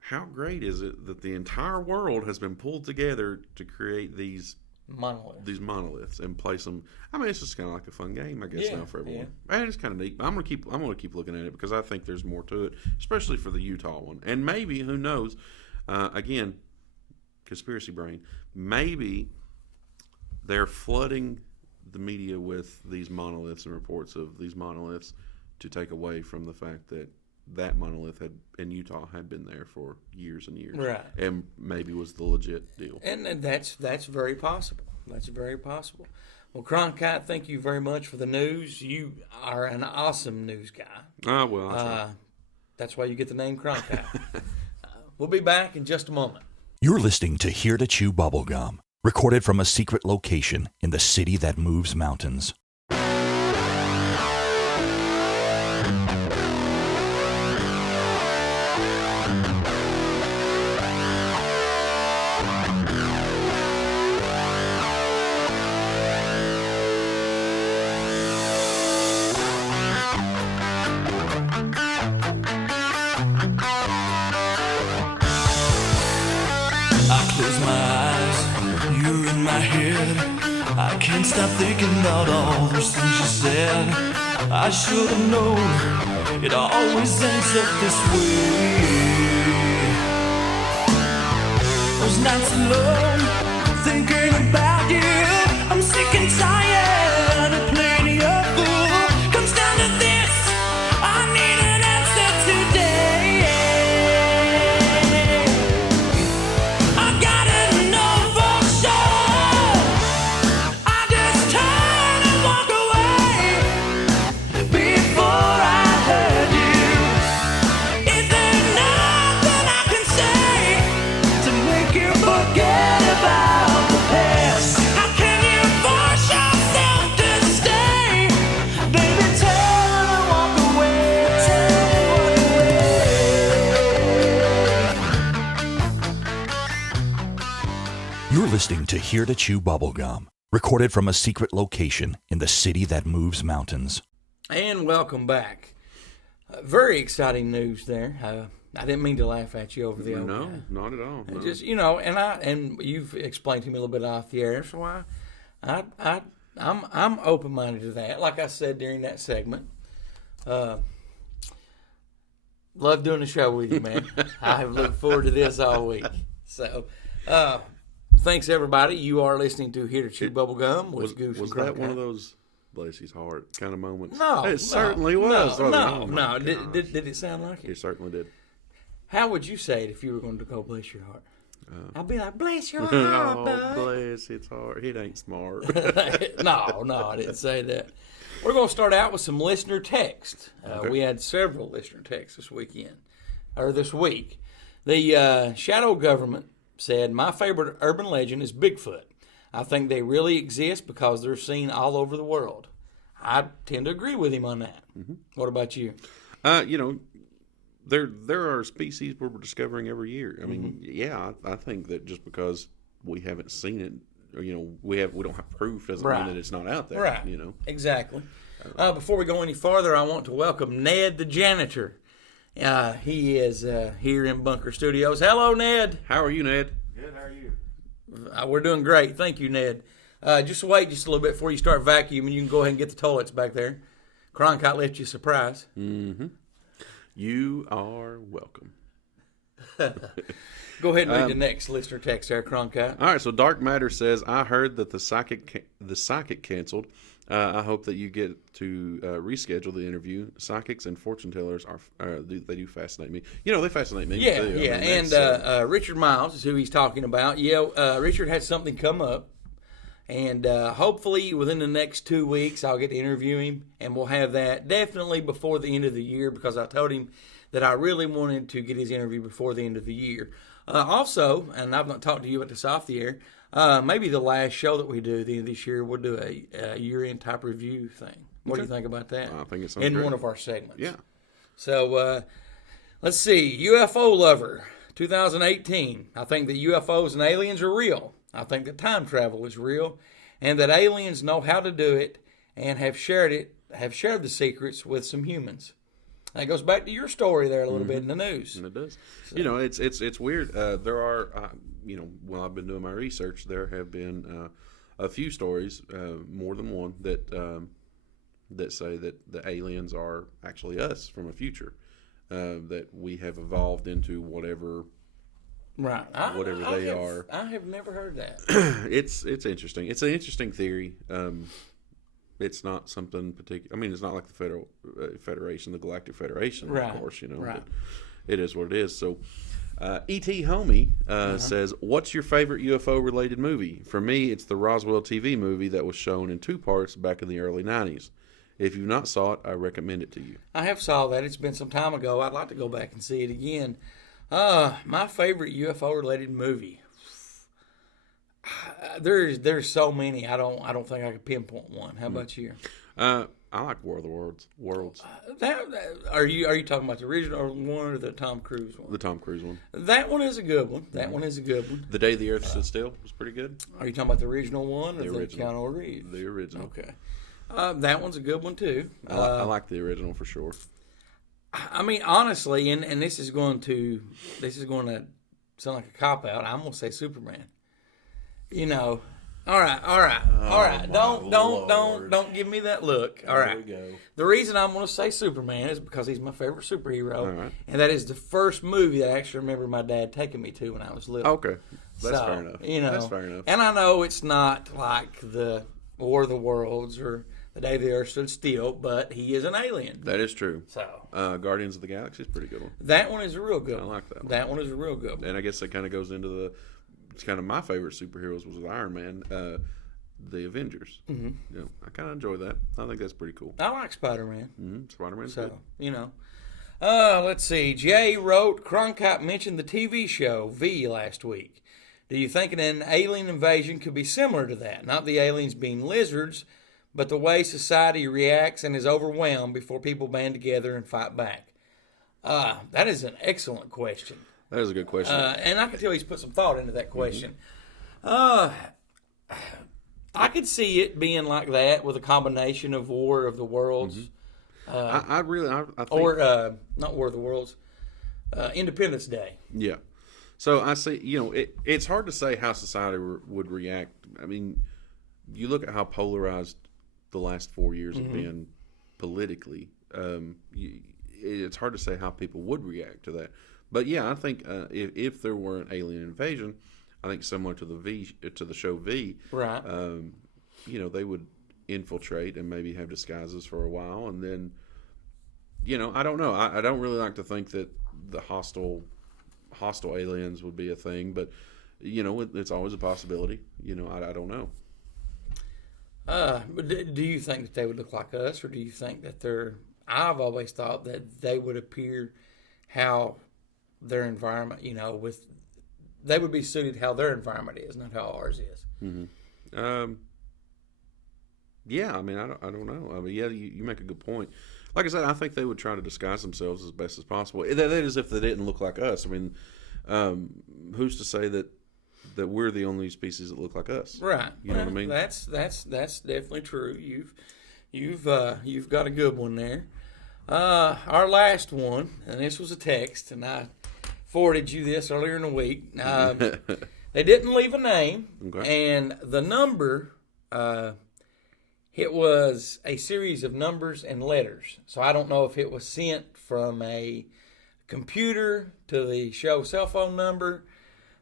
how great is it that the entire world has been pulled together to create these monoliths and place them? I mean, it's just kind of like a fun game, I guess, now for everyone. Yeah. And it's kind of neat. I'm gonna keep looking at it because I think there's more to it, especially for the Utah one. And maybe, who knows? Again, conspiracy brain. Maybe they're flooding the media with these monoliths and reports of these monoliths to take away from the fact that monolith in Utah had been there for years and years, right? And maybe was the legit deal. And that's very possible. That's very possible. Well, Cronkite, thank you very much for the news. You are an awesome news guy. That's why you get the name Cronkite. We'll be back in just a moment. You're listening to Here to Chew Bubblegum, recorded from a secret location in the city that moves mountains. I can't stop thinking about all those things you said. I should have known it always ends up this way. Those nights alone, thinking about you. I'm sick and tired of playing your fool. Comes down to this, I need an answer today. I gotta know for sure. I just turn and walk away before I hurt you. Is there nothing I can say to make you forget about the past? How can you force yourself to stay? Baby, turn and walk away. You're listening to Here to Chew Bubblegum, recorded from a secret location in the city that moves mountains. And welcome back. Very exciting news there. I didn't mean to laugh at you over the old No, guy. not at all. No. Just, and you've explained to me a little bit off the air, so I I'm open-minded to that. Like I said during that segment, love doing the show with you, man. I have looked forward to this all week. So, thanks everybody. You are listening to Here to Chew Bubblegum with Goose and Was Cronkite. that one of those bless his heart kind of moments? No, it certainly was. No. Did it sound like it? It certainly did. How would you say it if you were going to go bless your heart? I'd be like, bless your heart, Oh, bud. bless its heart. It ain't smart. No, I didn't say that. We're going to start out with some listener text. Okay. We had several listener texts this week. The shadow government said, my favorite urban legend is Bigfoot. I think they really exist because they're seen all over the world. I tend to agree with him on that. Mm-hmm. What about you? There are species we're discovering every year. I mean, I think that just because we haven't seen it, or we don't have proof, doesn't mean that it's not out there. Right. Exactly. Before we go any farther, I want to welcome Ned the janitor. He is here in Bunker Studios. Hello, Ned. How are you, Ned? Good, how are you? We're doing great. Thank you, Ned. Just wait just a little bit before you start vacuuming. You can go ahead and get the toilets back there. Cronkite left you a surprise. Mm-hmm. You are welcome. Go ahead and read the next listener text there, Cronkite. All right, so Dark Matter says, I heard that the psychic canceled. I hope that you get to reschedule the interview. Psychics and fortune tellers they do fascinate me. They fascinate me Yeah, too. yeah. I mean, and Richard Miles is who he's talking about. Yeah, Richard had something come up. And hopefully within the next 2 weeks, I'll get to interview him, and we'll have that definitely before the end of the year, because I told him that I really wanted to get his interview before the end of the year. Also, and I've not talked to you about this off the air, maybe the last show that we do at the end of this year, we'll do a year-end type review thing. What do you think about that? I think it's in one of our segments. Yeah. So let's see. UFO Lover 2018. I think that UFOs and aliens are real. I think that time travel is real, and that aliens know how to do it and have shared the secrets with some humans. That goes back to your story there a little bit in the news. And it does. So. It's weird. There are, while I've been doing my research, there have been a few stories, more than one, that say that the aliens are actually us from a future, that we have evolved into whatever. Right. Whatever they are. I have never heard that. It's interesting. It's an interesting theory. It's not something particular. I mean, it's not like the Federal Federation, the Galactic Federation, right. Of course, Right. But it is what it is. So, E.T. Homie says, what's your favorite UFO-related movie? For me, it's the Roswell TV movie that was shown in 2 parts back in the early 90s. If you've not saw it, I recommend it to you. I have saw that. It's been some time ago. I'd like to go back and see it again. My favorite UFO-related movie. There's so many. I don't think I could pinpoint one. How about you? I like War of the Worlds. Are you talking about the original one or the Tom Cruise one? The Tom Cruise one. That one is a good one. The Day the Earth Stood Still was pretty good. Are you talking about the original one or the original. Keanu Reeves? The original. Okay. That one's a good one too. I like the original for sure. I mean, honestly, and this is going to sound like a cop out. I'm gonna say Superman. All right. Don't give me that look. All right. There we go. The reason I'm gonna say Superman is because he's my favorite superhero, All right. and that is the first movie that I actually remember my dad taking me to when I was little. Okay, that's fair enough. That's fair enough. And I know it's not like the War of the Worlds or The Day the Earth Stood Still, but he is an alien. That is true. So Guardians of the Galaxy is a pretty good one. that one is a real good one. I like that one. That one is a real good one. And I guess that kind of goes into it's kind of my favorite superheroes was Iron Man, the Avengers. Mm-hmm. I kind of enjoy that. I think that's pretty cool. I like Spider-Man. Mm-hmm. Spider-Man's So, good. let's see. Jay wrote, Cronkite mentioned the TV show V last week. Do you think an alien invasion could be similar to that? Not the aliens being lizards, but the way society reacts and is overwhelmed before people band together and fight back. That is an excellent question. That is a good question. And I can tell he's put some thought into that question. I could see it being like that with a combination of War of the Worlds. I think, Or, not War of the Worlds, Independence Day. Yeah. So I say, it's hard to say how society would react. I mean, you look at how polarized the last 4 years have been politically. It's hard to say how people would react to that. But yeah, I think if there were an alien invasion, I think similar to the show V, Right. They would infiltrate and maybe have disguises for a while, and then, I don't know. I don't really like to think that the hostile aliens would be a thing, but it's always a possibility. I don't know. But do you think that they would look like us, or do you think that I've always thought that they would appear how their environment, they would be suited how their environment is, not how ours is. Mm-hmm. Yeah, I mean, I don't know. I mean, yeah, you make a good point. Like I said, I think they would try to disguise themselves as best as possible. That is, if they didn't look like us. I mean, who's to say that we're the only species that look like us? Right. You know what I mean? That's definitely true. You've got a good one there. Our last one, and this was a text, and I forwarded you this earlier in the week. They didn't leave a name, Okay. and the number, it was a series of numbers and letters. So I don't know if it was sent from a computer to the show cell phone number,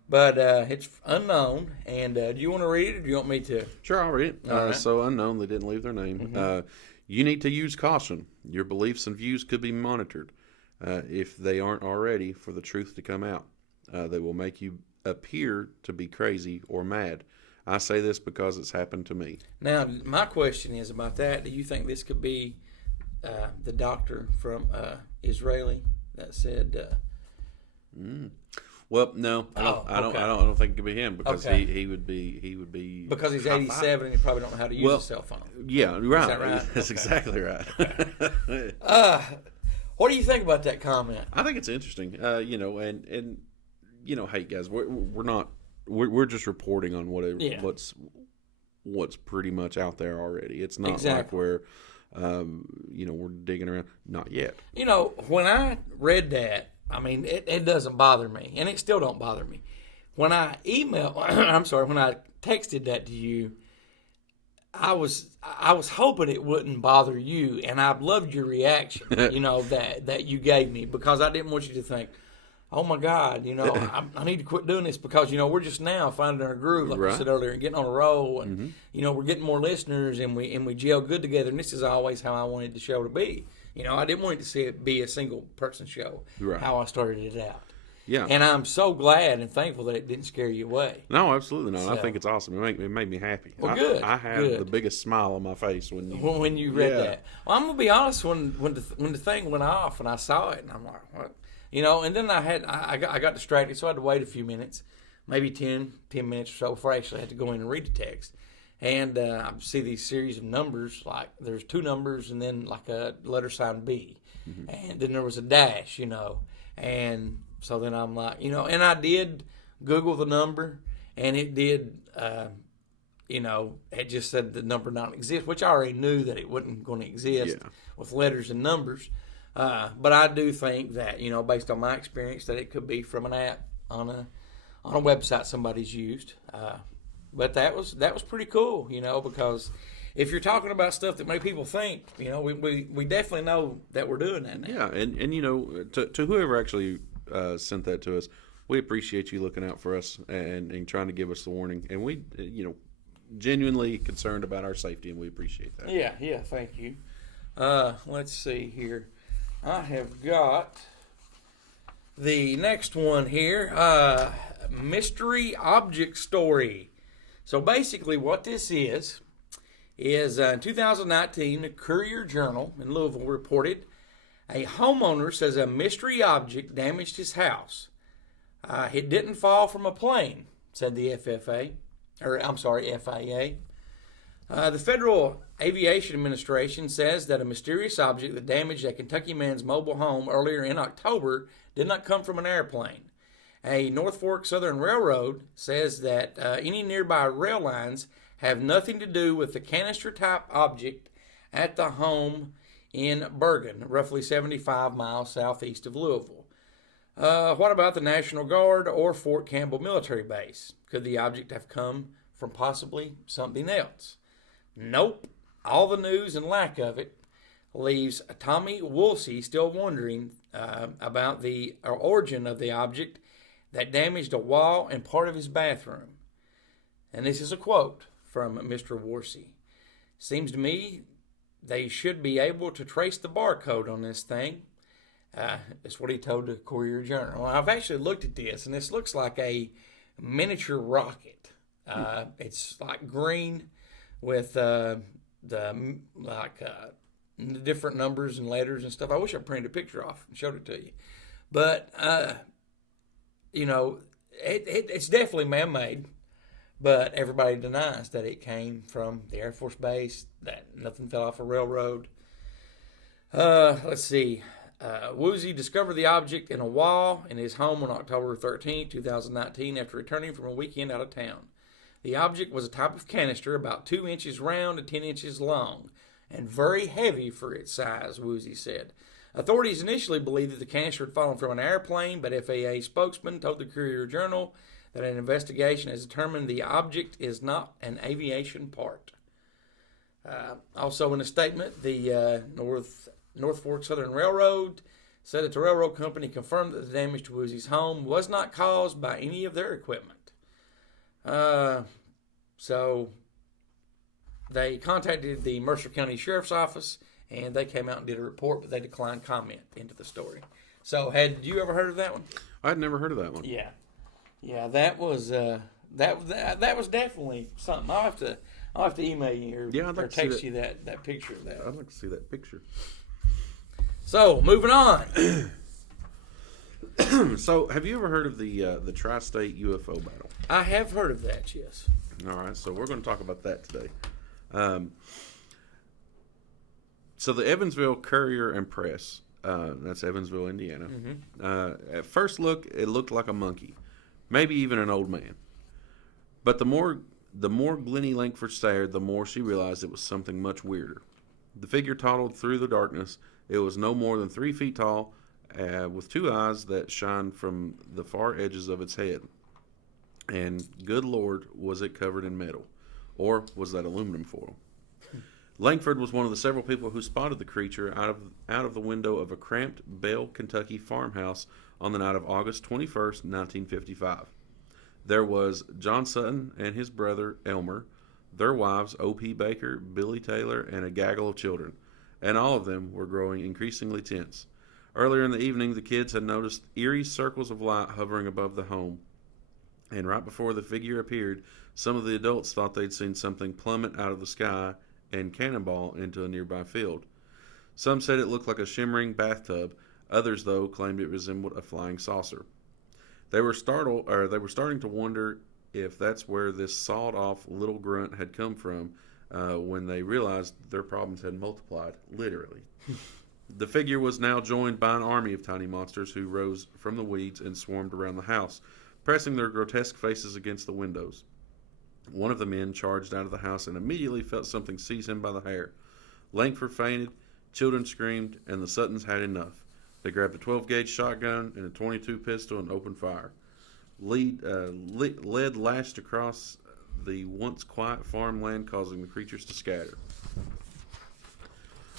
but it's unknown. And do you want to read it, or do you want me to? Sure, I'll read it. All right. So unknown, they didn't leave their name. You need to use caution. Your beliefs and views could be monitored if they aren't already for the truth to come out. They will make you appear to be crazy or mad. I say this because it's happened to me. Now, my question is about that. Do you think this could be the doctor from Israeli that said? Well, no, I don't think it could be him, because Okay. he would be Because he's high 87 and he probably don't know how to use a cell phone. Yeah, right. Is that right? That's Okay. exactly right. What do you think about that comment? I think it's interesting. And hey guys, we're just reporting on what's pretty much out there already. It's not like we're we're digging around. Not yet. When I read that, I mean, it doesn't bother me, and it still don't bother me. When I when I texted that to you, I was hoping it wouldn't bother you, and I loved your reaction, that you gave me, because I didn't want you to think, oh my God, I need to quit doing this, because we're just now finding our groove, like I said earlier, and getting on a roll, and we're getting more listeners, and we gel good together, and this is always how I wanted the show to be. I didn't want it to be a single person show. Right. How I started it out. Yeah. And I'm so glad and thankful that it didn't scare you away. No, absolutely not. So, I think it's awesome. It made me happy. Well, good. I had the biggest smile on my face when you read that. Well, I'm gonna be honest. When the thing went off and I saw it, and I'm like, what? And then I got distracted, so I had to wait a few minutes, maybe 10 minutes or so before I actually had to go in and read the text. And I see these series of numbers, like there's 2 numbers and then like a letter sign B. And then there was a dash, and so then I'm like, and I did Google the number, and it did, it just said the number not exist, which I already knew that it wasn't going to exist with letters and numbers. But I do think that, based on my experience, that it could be from an app on a website somebody's used. But that was pretty cool, because if you're talking about stuff that make people think, we definitely know that we're doing that now. Yeah, and to whoever actually sent that to us, we appreciate you looking out for us and trying to give us the warning. And we, genuinely concerned about our safety, and we appreciate that. Yeah, thank you. Let's see here. I have got the next one here, mystery object story. So basically what this is in 2019, the Courier Journal in Louisville reported a homeowner says a mystery object damaged his house. It didn't fall from a plane, said the FAA. The Federal Aviation Administration says that a mysterious object that damaged a Kentucky man's mobile home earlier in October did not come from an airplane. A North Fork Southern Railroad says that any nearby rail lines have nothing to do with the canister-type object at the home in Bergen, roughly 75 miles southeast of Louisville. What about the National Guard or Fort Campbell Military Base? Could the object have come from possibly something else? Nope. All the news and lack of it leaves Tommy Woolsey still wondering about the origin of the object that damaged a wall and part of his bathroom. And this is a quote from Mr. Woolsey. Seems to me they should be able to trace the barcode on this thing. That's what he told the Courier Journal. I've actually looked at this, and this looks like a miniature rocket. It's like green with the different numbers and letters and stuff. I wish I printed a picture off and showed it to you. But, it's definitely man-made. But everybody denies that it came from the Air Force Base, that nothing fell off a railroad. Let's see. Woozy discovered the object in a wall in his home on October 13, 2019, after returning from a weekend out of town. The object was a type of canister about 2 inches round and 10 inches long, and very heavy for its size, Woozy said. Authorities initially believed that the canister had fallen from an airplane, but FAA spokesman told the Courier Journal that an investigation has determined the object is not an aviation part. Also in a statement, the North Fork Southern Railroad said that the railroad company confirmed that the damage to Woozy's home was not caused by any of their equipment. So they contacted the Mercer County Sheriff's Office, and they came out and did a report, but they declined comment into the story. So had you ever heard of that one? I'd never heard of that one. Yeah, that was that was definitely something. I'll have to email you or text you that picture of that. I'd like to see that picture. So moving on. So have you ever heard of the Tri State UFO battle? I have heard of that. Yes. All right, so we're going to talk about that today. So the Evansville Courier and Press, that's Evansville, Indiana. Mm-hmm. At first look, it looked like a monkey. Maybe even an old man. But the more Glennie Langford stared, the more she realized it was something much weirder. The figure toddled through the darkness. It was no more than 3 feet tall, with 2 eyes that shined from the far edges of its head. And good Lord, was it covered in metal. Or was that aluminum foil? Langford was one of the several people who spotted the creature out of the window of a cramped Bell, Kentucky farmhouse on the night of August 21st, 1955. There was John Sutton and his brother Elmer, their wives O.P. Baker, Billy Taylor, and a gaggle of children, and all of them were growing increasingly tense. Earlier in the evening, the kids had noticed eerie circles of light hovering above the home, and right before the figure appeared, some of the adults thought they'd seen something plummet out of the sky and cannonball into a nearby field. Some said it looked like a shimmering bathtub. Others, though, claimed it resembled a flying saucer. They were starting to wonder if that's where this sawed-off little grunt had come from when they realized their problems had multiplied, literally. The figure was now joined by an army of tiny monsters who rose from the weeds and swarmed around the house, pressing their grotesque faces against the windows. One of the men charged out of the house and immediately felt something seize him by the hair. Langford fainted, children screamed, and the Suttons had enough. They grabbed a 12-gauge shotgun and a .22 pistol and opened fire. Lead lashed across the once quiet farmland, causing the creatures to scatter.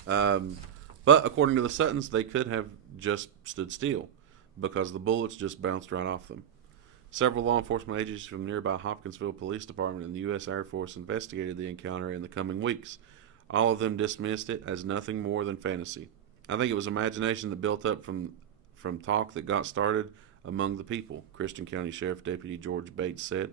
But according to the Suttons, they could have just stood still because the bullets just bounced right off them. Several law enforcement agencies from nearby Hopkinsville Police Department and the U.S. Air Force investigated the encounter in the coming weeks. All of them dismissed it as nothing more than fantasy. I think it was imagination that built up from talk that got started among the people, Christian County Sheriff Deputy George Bates said.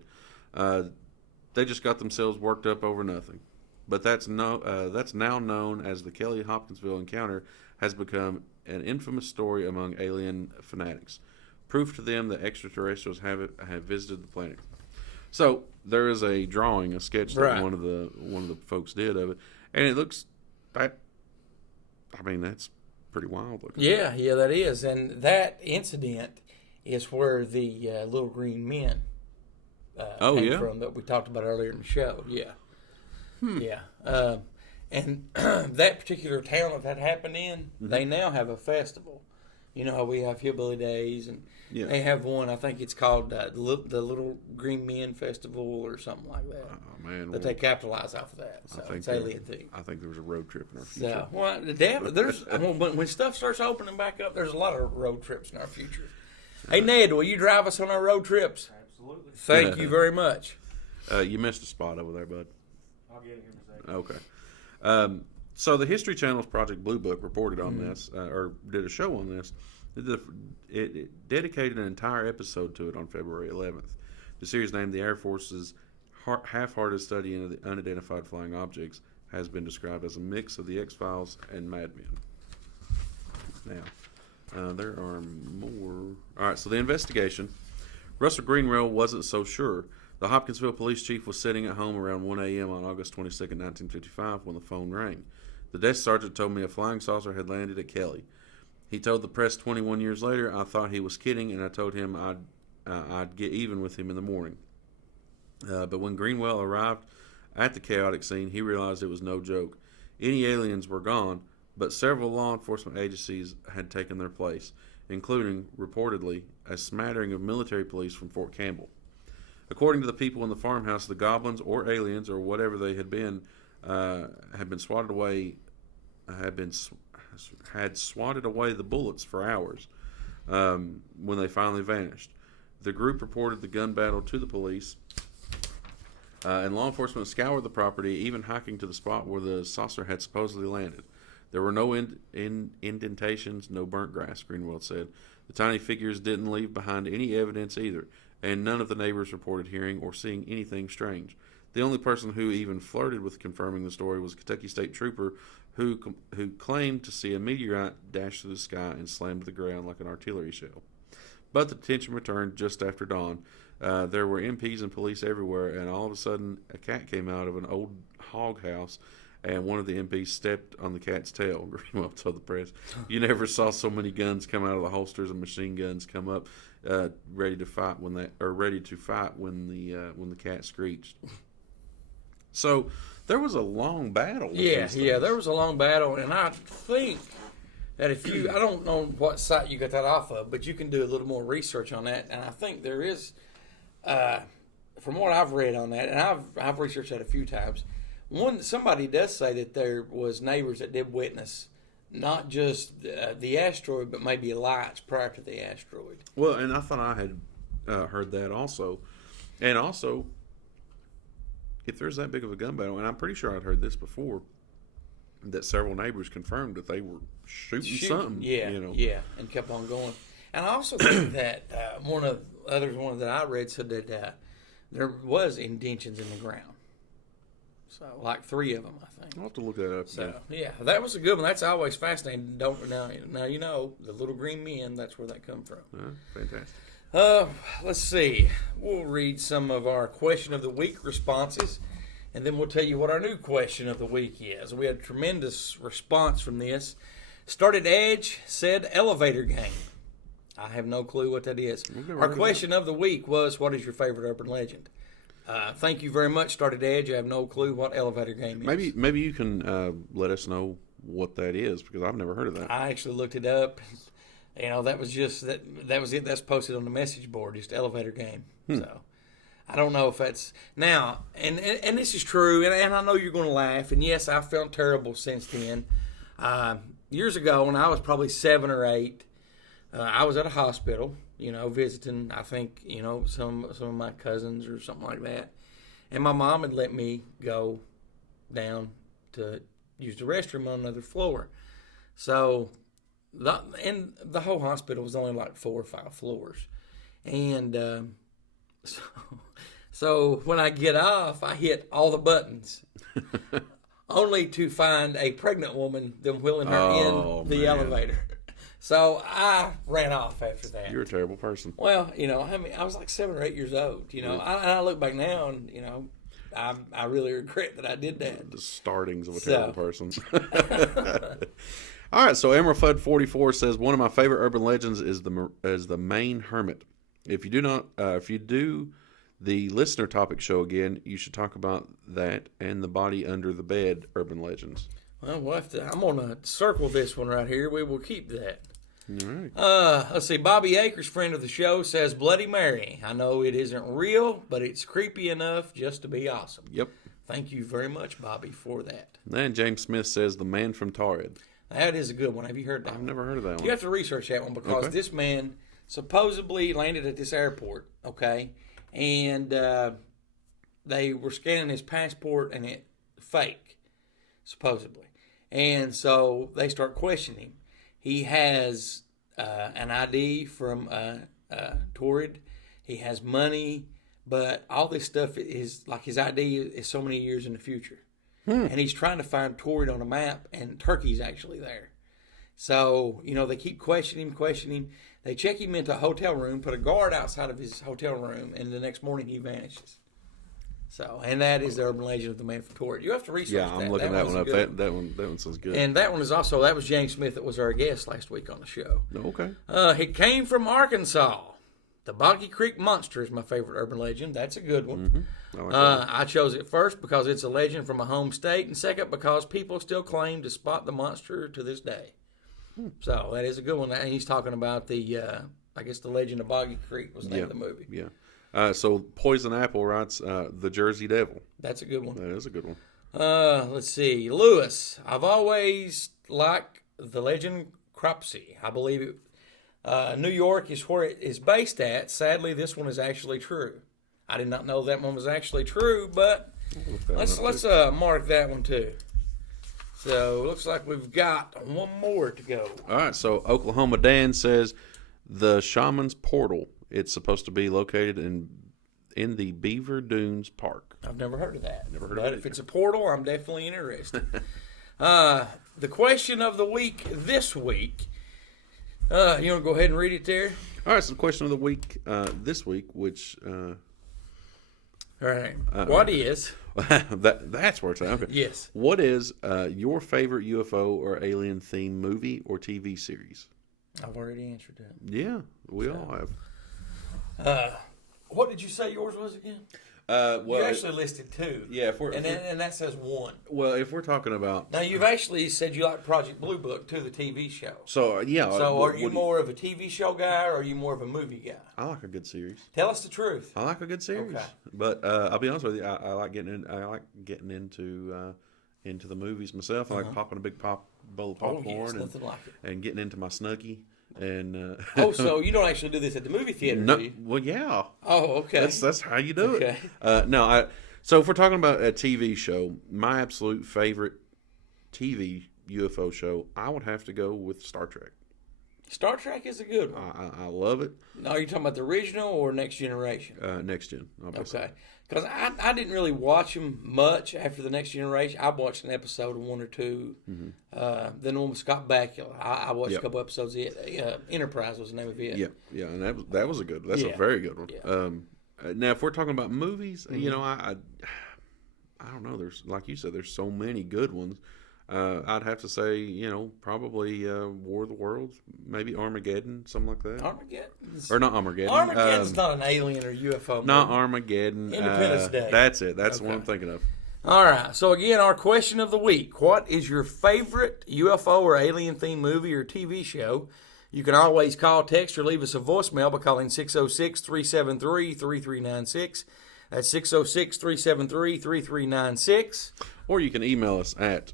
They just got themselves worked up over nothing. But that's now known as the Kelly Hopkinsville encounter has become an infamous story among alien fanatics. Proof to them that extraterrestrials have visited the planet. So there is a drawing, a sketch that right. one of the folks did of it, and it looks that's pretty wild looking. Yeah, that is, and that incident is where the little green men came from that we talked about earlier in the show. Yeah, and that particular town that happened in, they now have a festival You know how we have Hillbilly Days, and Yeah. they have one. I think it's called the Little Green Men Festival or something like that. Oh man, But they capitalize off of that. So it's alien themed. I think there was a road trip in our future. So, well, there's when stuff starts opening back up, there's a lot of road trips in our future. Hey Ned, will you drive us on our road trips? Absolutely. Thank you very much. You missed a spot over there, bud. I'll get it here in a second. Okay. So the History Channel's Project Blue Book reported on this, or did a show on this. It dedicated an entire episode to it on February 11th. The series, named the Air Force's half-hearted study into the unidentified flying objects, has been described as a mix of the X-Files and Mad Men. Now, there are more. All right, so the investigation. Russell Greenwell wasn't so sure. The Hopkinsville police chief was sitting at home around 1 a.m. on August 22nd, 1955, when the phone rang. The desk sergeant told me a flying saucer had landed at Kelly. He told the press 21 years later, I thought he was kidding, and I told him I'd get even with him in the morning. But when Greenwell arrived at the chaotic scene, he realized it was no joke. Any aliens were gone, but several law enforcement agencies had taken their place, including, reportedly, a smattering of military police from Fort Campbell. According to the people in the farmhouse, the goblins or aliens or whatever they had been swatted away, had swatted away the bullets for hours when they finally vanished. The group reported the gun battle to the police, and law enforcement scoured the property, even hiking to the spot where the saucer had supposedly landed. There were no indentations, no burnt grass, Greenwell said. The tiny figures didn't leave behind any evidence either, and none of the neighbors reported hearing or seeing anything strange. The only person who even flirted with confirming the story was a Kentucky State Trooper who claimed to see a meteorite dash through the sky and slam to the ground like an artillery shell. But the tension returned just after dawn. There were MPs and police everywhere, and all of a sudden a cat came out of an old hog house, and one of the MPs stepped on the cat's tail. Greenwell told the press, "You never saw so many guns come out of the holsters and machine guns come up, ready to fight when the cat screeched." So there was a long battle. Yeah, there was a long battle, and I think that I don't know what site you got that off of, but you can do a little more research on that, and I think there is, from what I've read on that, and I've researched that a few times. Somebody does say that there was neighbors that did witness not just the asteroid, but maybe lights prior to the asteroid. Well, and I thought I had heard that also, and also, if there's that big of a gun battle, and I'm pretty sure I'd heard this before, that several neighbors confirmed that they were shooting something. Yeah, and kept on going. And I also think that one that I read said that there was indentions in the ground. So, like 3 of them, I think. I'll have to look that up. So, yeah, that was a good one. That's always fascinating. Now you know, the little green men, that's where that come from. Fantastic. Let's see. We'll read some of our question of the week responses, and then we'll tell you what our new question of the week is. We had a tremendous response from this. Started Edge said elevator game. I have no clue what that is. Our question of the week was, what is your favorite urban legend? Thank you very much, Started Edge. I have no clue what elevator game is. Maybe you can let us know what that is, because I've never heard of that. I actually looked it up. You know, that was just that was it. That's posted on the message board, just elevator game. So I don't know if that's now, and this is true, and I know you're going to laugh. And yes, I felt terrible since then. Years ago, when I was probably 7 or 8, I was at a hospital, visiting, I think, some of my cousins or something like that. And my mom had let me go down to use the restroom on another floor. So, the whole hospital was only like 4 or 5 floors. And so when I get off, I hit all the buttons. Only to find a pregnant woman, them wheeling her in the elevator. So I ran off after that. You're a terrible person. Well, I was like 7 or 8 years old. I look back now and, I really regret that I did that. The startings of a terrible person. All right, so Emerald Fudd 44 says, one of my favorite urban legends is the Maine Hermit. If you do the listener topic show again, you should talk about that and the body under the bed urban legends. Well, I'm going to circle this one right here. We will keep that. All right. Let's see. Bobby Akers, friend of the show, says Bloody Mary. I know it isn't real, but it's creepy enough just to be awesome. Yep. Thank you very much, Bobby, for that. And James Smith says The Man from Torrid. That is a good one. Have you heard that? I've never heard of that one. You have to research that one because Okay. this man supposedly landed at this airport, okay, and they were scanning his passport and it fake, supposedly. And so they start questioning him. He has an ID from Torrid. He has money, but all this stuff is like his ID is so many years in the future. And he's trying to find Torrid on a map, and Turkey's actually there. So, they keep questioning him. They check him into a hotel room, put a guard outside of his hotel room, and the next morning he vanishes. So, and that is the urban legend of the Man from Torrid. You have to research that. Yeah, I'm looking that one up. Good That one sounds good. And that one is also, that was James Smith that was our guest last week on the show. Okay. He came from Arkansas. The Boggy Creek Monster is my favorite urban legend. That's a good one. I like that. I chose it first because it's a legend from my home state, and second because people still claim to spot the monster to this day. So that is a good one. And he's talking about the, I guess the Legend of Boggy Creek was the name of the movie. Yeah. So Poison Apple writes The Jersey Devil. That's a good one. That is a good one. Let's see. Lewis, I've always liked the legend Cropsey. I believe it. New York is where it is based at. Sadly, this one is actually true. I did not know that one was actually true, but let's mark that one too. So looks like we've got one more to go. All right. So Oklahoma Dan says the Shaman's Portal. It's supposed to be located in the Beaver Dunes Park. I've never heard of that. Never heard but of it if it's a portal, I'm definitely interested. The question of the week this week. You want to go ahead and read it there? All right. So the question of the week this week, which all right, what is? that's where it's at. Okay. Yes. What is your favorite UFO or alien themed movie or TV series? I've already answered that. Yeah, we all have. What did you say yours was again? Well, you actually listed two. Yeah, and that says one. Well, if we're talking about now, you've actually said you like Project Blue Book too, the TV show. So yeah. So are you more of a TV show guy or are you more of a movie guy? I like a good series. Tell us the truth. I like a good series. Okay. But I'll be honest with you, I like getting into the movies myself. I like popping a big bowl of popcorn nothing like it. and getting into my Snuggie. And so you don't actually do this at the movie theater, no, do you? well, yeah. Oh, okay. That's how you do Okay. it. So if we're talking about a TV show, my absolute favorite TV UFO show, I would have to go with Star Trek. Star Trek is a good one. I love it. Now, are you talking about the original or Next Generation? Next Gen, obviously. Okay. Because I didn't really watch them much after the Next Generation. I watched an episode of one or two. Then the one with Scott Bakula. I watched a couple episodes of it. Enterprise was the name of it. Yeah, and that was a very good one. Yeah. Now, if we're talking about movies, I don't know. There's, like you said, there's so many good ones. I'd have to say, probably War of the Worlds, maybe Armageddon, something like that. Armageddon? Or not Armageddon. Armageddon's not an alien or UFO movie. Not Armageddon. Independence Day. That's it. That's the one I'm thinking of. All right. So, again, our question of the week. What is your favorite UFO or alien-themed movie or TV show? You can always call, text, or leave us a voicemail by calling 606-373-3396. That's 606-373-3396. Or you can email us at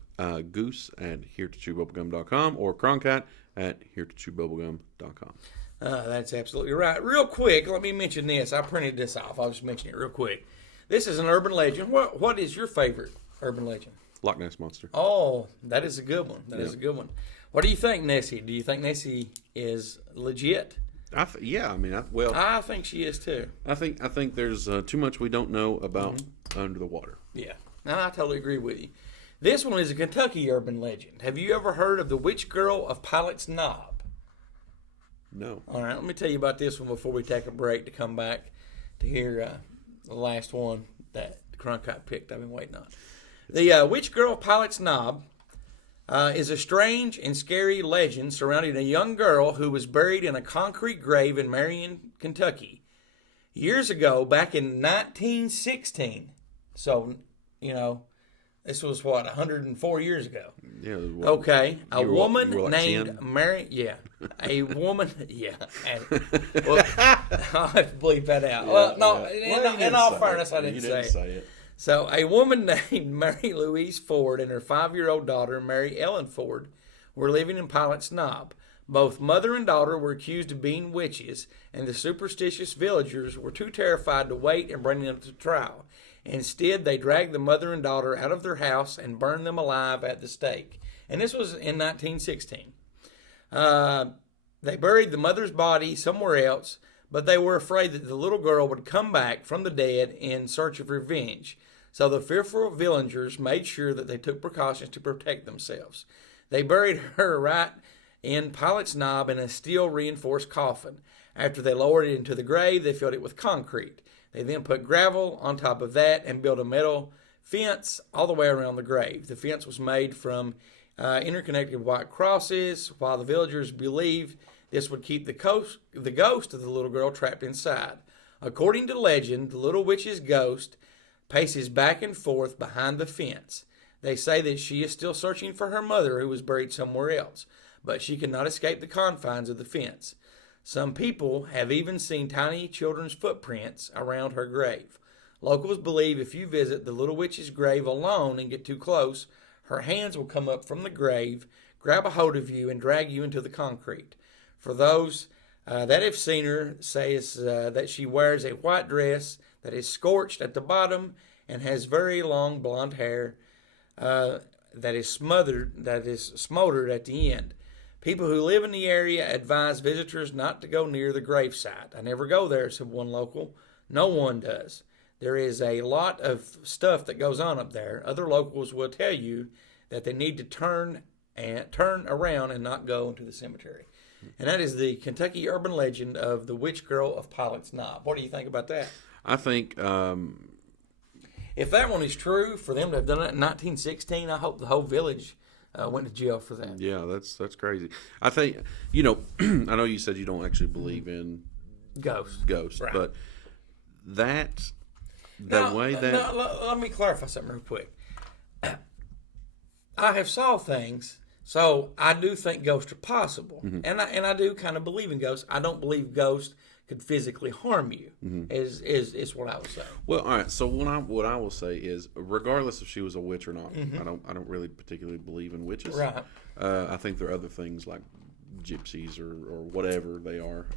Goose at HereToChewBubblegum.com or Cronkite at HereToChewBubblegum.com. That's absolutely right. Real quick, let me mention this. I printed this off. I'll just mention it real quick. This is an urban legend. What is your favorite urban legend? Loch Ness Monster. Oh, that is a good one. That is a good one. What do you think, Nessie? Do you think Nessie is legit? I think she is too. I think there's too much we don't know about under the water. Yeah, and I totally agree with you. This one is a Kentucky urban legend. Have you ever heard of the Witch Girl of Pilot's Knob? No. All right, let me tell you about this one before we take a break to come back to hear the last one that Cronkite picked. I've been waiting on. The Witch Girl of Pilot's Knob is a strange and scary legend surrounding a young girl who was buried in a concrete grave in Marion, Kentucky, years ago, back in 1916. So, This was what, 104 years ago? Yeah. Okay, a you were woman like named 10? Mary. Yeah, a woman. Yeah, well, I'll have to bleep that out. Well, no. In all fairness, I didn't say it. So, a woman named Mary Louise Ford and her 5-year-old daughter, Mary Ellen Ford, were living in Pilot's Knob. Both mother and daughter were accused of being witches, and the superstitious villagers were too terrified to wait and bring them to trial. Instead, they dragged the mother and daughter out of their house and burned them alive at the stake. And this was in 1916. They buried the mother's body somewhere else, but they were afraid that the little girl would come back from the dead in search of revenge. So the fearful villagers made sure that they took precautions to protect themselves. They buried her right in Pilot's Knob in a steel-reinforced coffin. After they lowered it into the grave, they filled it with concrete. They then put gravel on top of that and built a metal fence all the way around the grave. The fence was made from interconnected white crosses, while the villagers believed this would keep the ghost of the little girl trapped inside. According to legend, the little witch's ghost paces back and forth behind the fence. They say that she is still searching for her mother, who was buried somewhere else, but she cannot escape the confines of the fence. Some people have even seen tiny children's footprints around her grave. Locals believe if you visit the little witch's grave alone and get too close, her hands will come up from the grave, grab a hold of you, and drag you into the concrete. For those that have seen her, says that she wears a white dress that is scorched at the bottom and has very long blonde hair that is smoldered at the end. People who live in the area advise visitors not to go near the gravesite. I never go there, said one local. No one does. There is a lot of stuff that goes on up there. Other locals will tell you that they need to turn around and not go into the cemetery. And that is the Kentucky urban legend of the Witch Girl of Pilot's Knob. What do you think about that? I think if that one is true, for them to have done it in 1916, I hope the whole village went to jail for that. Yeah, that's crazy. I think, I know you said you don't actually believe in ghosts, right. But let me clarify something real quick. I have saw things, so I do think ghosts are possible, and I do kind of believe in ghosts. I don't believe ghosts could physically harm you. Is what I would say. Well, all right. So what I will say is, regardless if she was a witch or not, I don't really particularly believe in witches. Right. I think there are other things like gypsies or whatever they are.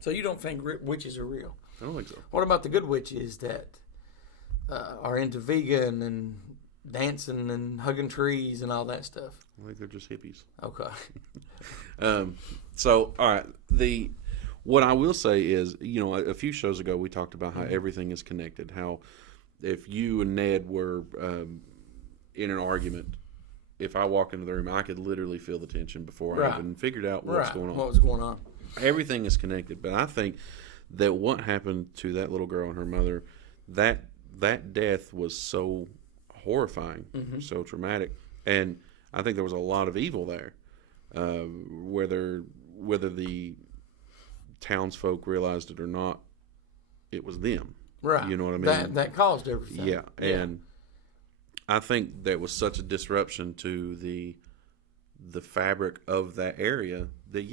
So you don't think witches are real? I don't think so. What about the good witches that are into vegan and dancing and hugging trees and all that stuff? I think they're just hippies. Okay. So, all right. What I will say is, a few shows ago we talked about how everything is connected. How if you and Ned were in an argument, if I walked into the room, I could literally feel the tension before I even figured out what's going on. What was going on? Everything is connected. But I think that what happened to that little girl and her mother, that death was so horrifying, so traumatic, and I think there was a lot of evil there. Whether the townsfolk realized it or not, it was them. Right. You know what I mean? That caused everything. Yeah. And I think that was such a disruption to the fabric of that area that,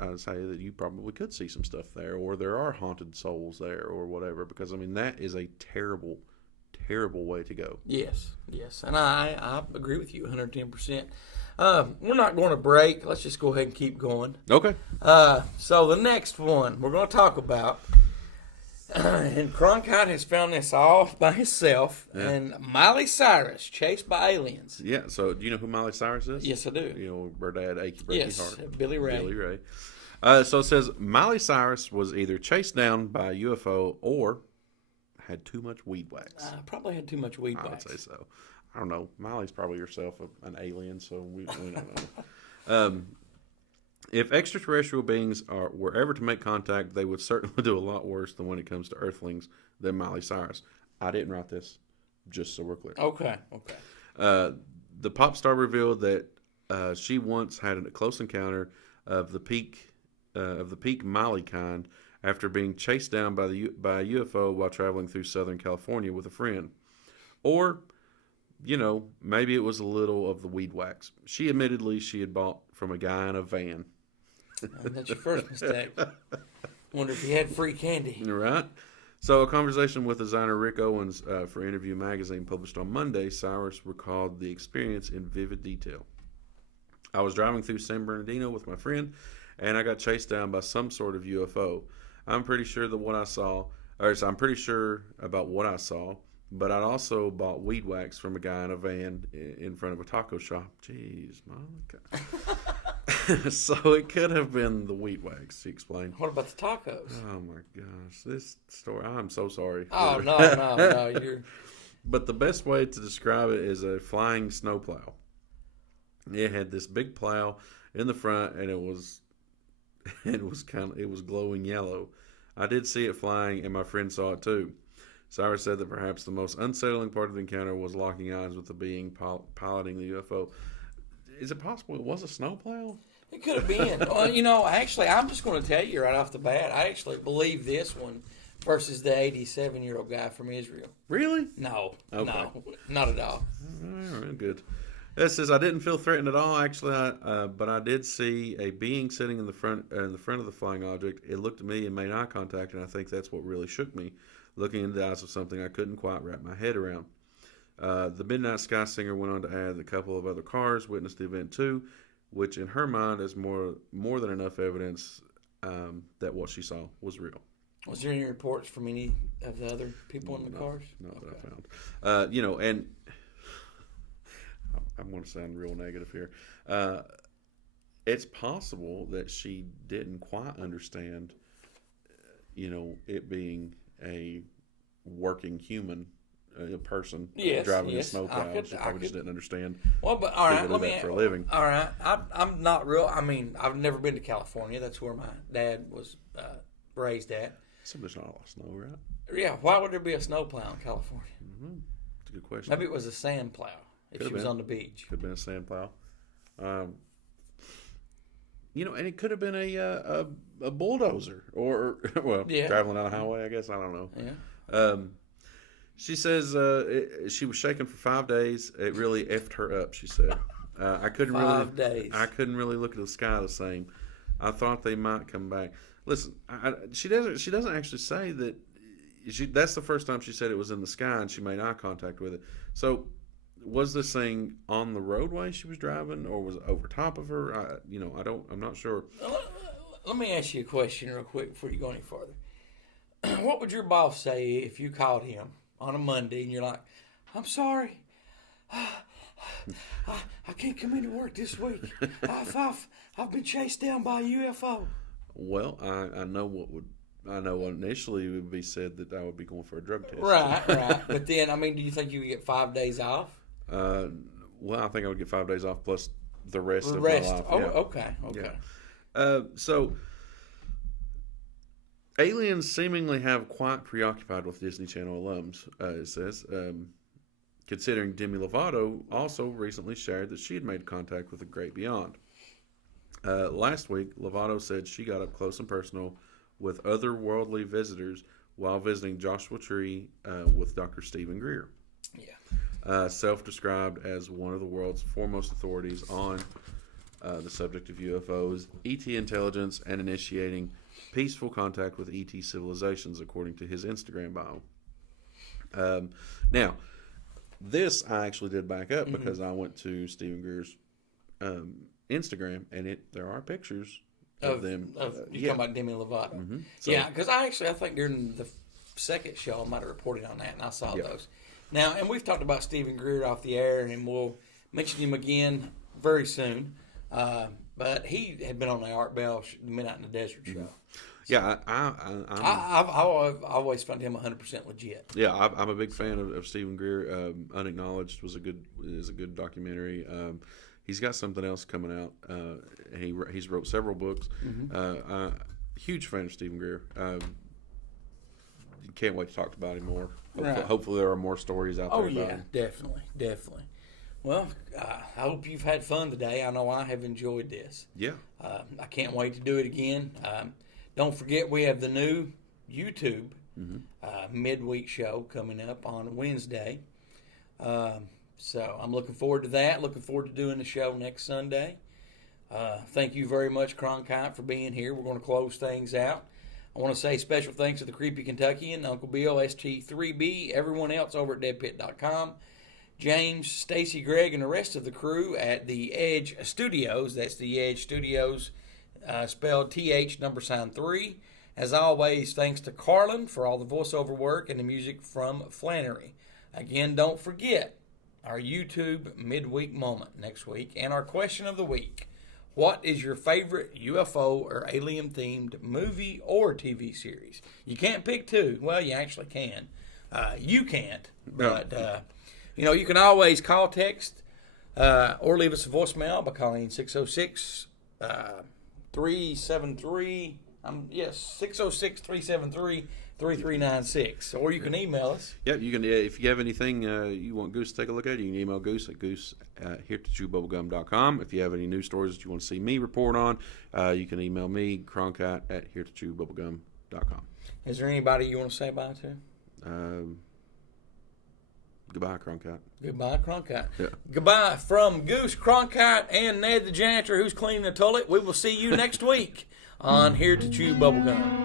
I'd say that you probably could see some stuff there, or there are haunted souls there or whatever, because, that is a terrible, terrible way to go. Yes. And I agree with you 110%. We're not going to break. Let's just go ahead and keep going. Okay. So the next one we're going to talk about, and Cronkite has found this all by himself, and Miley Cyrus chased by aliens. Yeah, so do you know who Miley Cyrus is? Yes, I do. Her dad, Achy Breaky Heart. Billy Ray. So it says Miley Cyrus was either chased down by a UFO or had too much weed wax. Probably had too much weed wax. I would say so. I don't know. Miley's probably herself an alien, so we don't know. If extraterrestrial beings were ever to make contact, they would certainly do a lot worse than when it comes to Earthlings than Miley Cyrus. I didn't write this, just so we're clear. Okay. The pop star revealed that she once had a close encounter of the peak Miley kind after being chased down by a UFO while traveling through Southern California with a friend. Or maybe it was a little of the weed wax. She admittedly she had bought from a guy in a van. That's your first mistake. Wonder if he had free candy. Right. So a conversation with designer Rick Owens for Interview Magazine published on Monday, Cyrus recalled the experience in vivid detail. I was driving through San Bernardino with my friend, and I got chased down by some sort of UFO. I'm pretty sure about what I saw, but I'd also bought weed wax from a guy in a van in front of a taco shop. Jeez, Monica. So it could have been the weed wax, he explained. What about the tacos? Oh my gosh, this story, I'm so sorry. Oh, no, you're... But the best way to describe it is a flying snowplow. It had this big plow in the front, and it was glowing yellow. I did see it flying, and my friend saw it too. Cyrus said that perhaps the most unsettling part of the encounter was locking eyes with the being piloting the UFO. Is it possible it was a snowplow? It could have been. Well, actually, I'm just going to tell you right off the bat, I actually believe this one versus the 87-year-old guy from Israel. Really? No. Okay. No, not at all. All right, good. It says, I didn't feel threatened at all, actually, but I did see a being sitting in the front of the flying object. It looked at me and made eye contact, and I think that's what really shook me, looking into the eyes of something I couldn't quite wrap my head around. The Midnight Sky Singer went on to add that a couple of other cars witnessed the event too, which in her mind is more than enough evidence that what she saw was real. Was there any reports from any of the other people in the cars? Not that I found. And I'm going to sound real negative here. It's possible that she didn't quite understand, it being a working human. A person driving a snowplow. She probably just didn't understand. Well, but all right, let me for a living. All right, I'm not real. I mean, I've never been to California. That's where my dad was raised at. So there's not a lot of snow, right? Yeah. Why would there be a snowplow in California? Mm-hmm. That's a good question. Maybe it was a sand plow if she was on the beach. Could have been a sand plow. And it could have been a bulldozer or traveling down a highway. I guess I don't know. Yeah. She says she was shaking for 5 days. It really effed her up, she said. I couldn't 5 days. I couldn't really look at the sky the same. I thought they might come back. Listen, she doesn't actually say that. That's the first time she said it was in the sky, and she made eye contact with it. So, was this thing on the roadway she was driving, or was it over top of her? I'm not sure. Let me ask you a question real quick before you go any further. What would your boss say if you called him on a Monday and you're like, I'm sorry, I can't come into work this week. I've been chased down by a UFO. Well, I know initially would be said that I would be going for a drug test. Right. But then, do you think you would get 5 days off? Well, I think I would get 5 days off plus the rest of my life. Oh, yeah. Okay. Yeah. So, aliens seemingly have quite preoccupied with Disney Channel alums, it says. Considering Demi Lovato also recently shared that she had made contact with the great beyond. Last week, Lovato said she got up close and personal with otherworldly visitors while visiting Joshua Tree with Dr. Stephen Greer. Yeah. Self-described as one of the world's foremost authorities on the subject of UFOs, ET intelligence, and initiating peaceful contact with ET civilizations, according to his Instagram bio. Now, this I actually did back up because I went to Stephen Greer's Instagram, and there are pictures of them. You're talking about Demi Lovato. Mm-hmm. So, yeah, because I think during the second show I might have reported on that, and I saw those. Now, and we've talked about Stephen Greer off the air, and we'll mention him again very soon. But he had been on the Art Bell Midnight in the Desert show. Yeah, I've always found him 100% legit. Yeah, I'm a big fan of Stephen Greer. Unacknowledged is a good documentary. He's got something else coming out. He's wrote several books. Huge fan of Stephen Greer. Can't wait to talk about him more. Hopefully there are more stories out there about him. Definitely. Well, I hope you've had fun today. I know I have enjoyed this. Yeah. I can't wait to do it again. Don't forget we have the new YouTube midweek show coming up on Wednesday. So I'm looking forward to that. Looking forward to doing the show next Sunday. Thank you very much, Cronkite, for being here. We're going to close things out. I want to say special thanks to the Creepy Kentuckian, Uncle Bill, ST3B, everyone else over at deadpit.com, James, Stacy, Greg, and the rest of the crew at the Edge Studios. That's the Edge Studios, spelled TH #3. As always, thanks to Carlin for all the voiceover work and the music from Flannery. Again, don't forget our YouTube midweek moment next week and our question of the week. What is your favorite UFO or alien-themed movie or TV series? You can't pick two. Well, you actually can. You can't. But, you can always call, text, or leave us a voicemail by calling 606-373. 606-373-3396. Or you can email us. Yep, you can. If you have anything you want Goose to take a look at, you can email Goose at goose@heretotchewbubblegum.com. If you have any news stories that you want to see me report on, you can email me, Cronkite, at heretotchewbubblegum.com. Is there anybody you want to say bye to? Goodbye, Cronkite. Goodbye, Cronkite. Yeah. Goodbye from Goose, Cronkite, and Ned the janitor who's cleaning the toilet. We will see you next week on Here to Chew Bubblegum.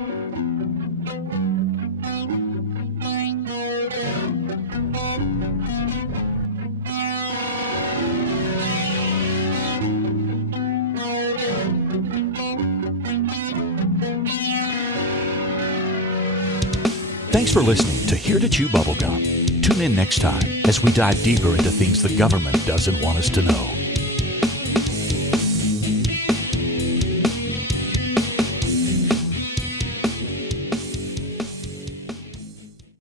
Thanks for listening to Here to Chew Bubblegum. Tune in next time as we dive deeper into things the government doesn't want us to know.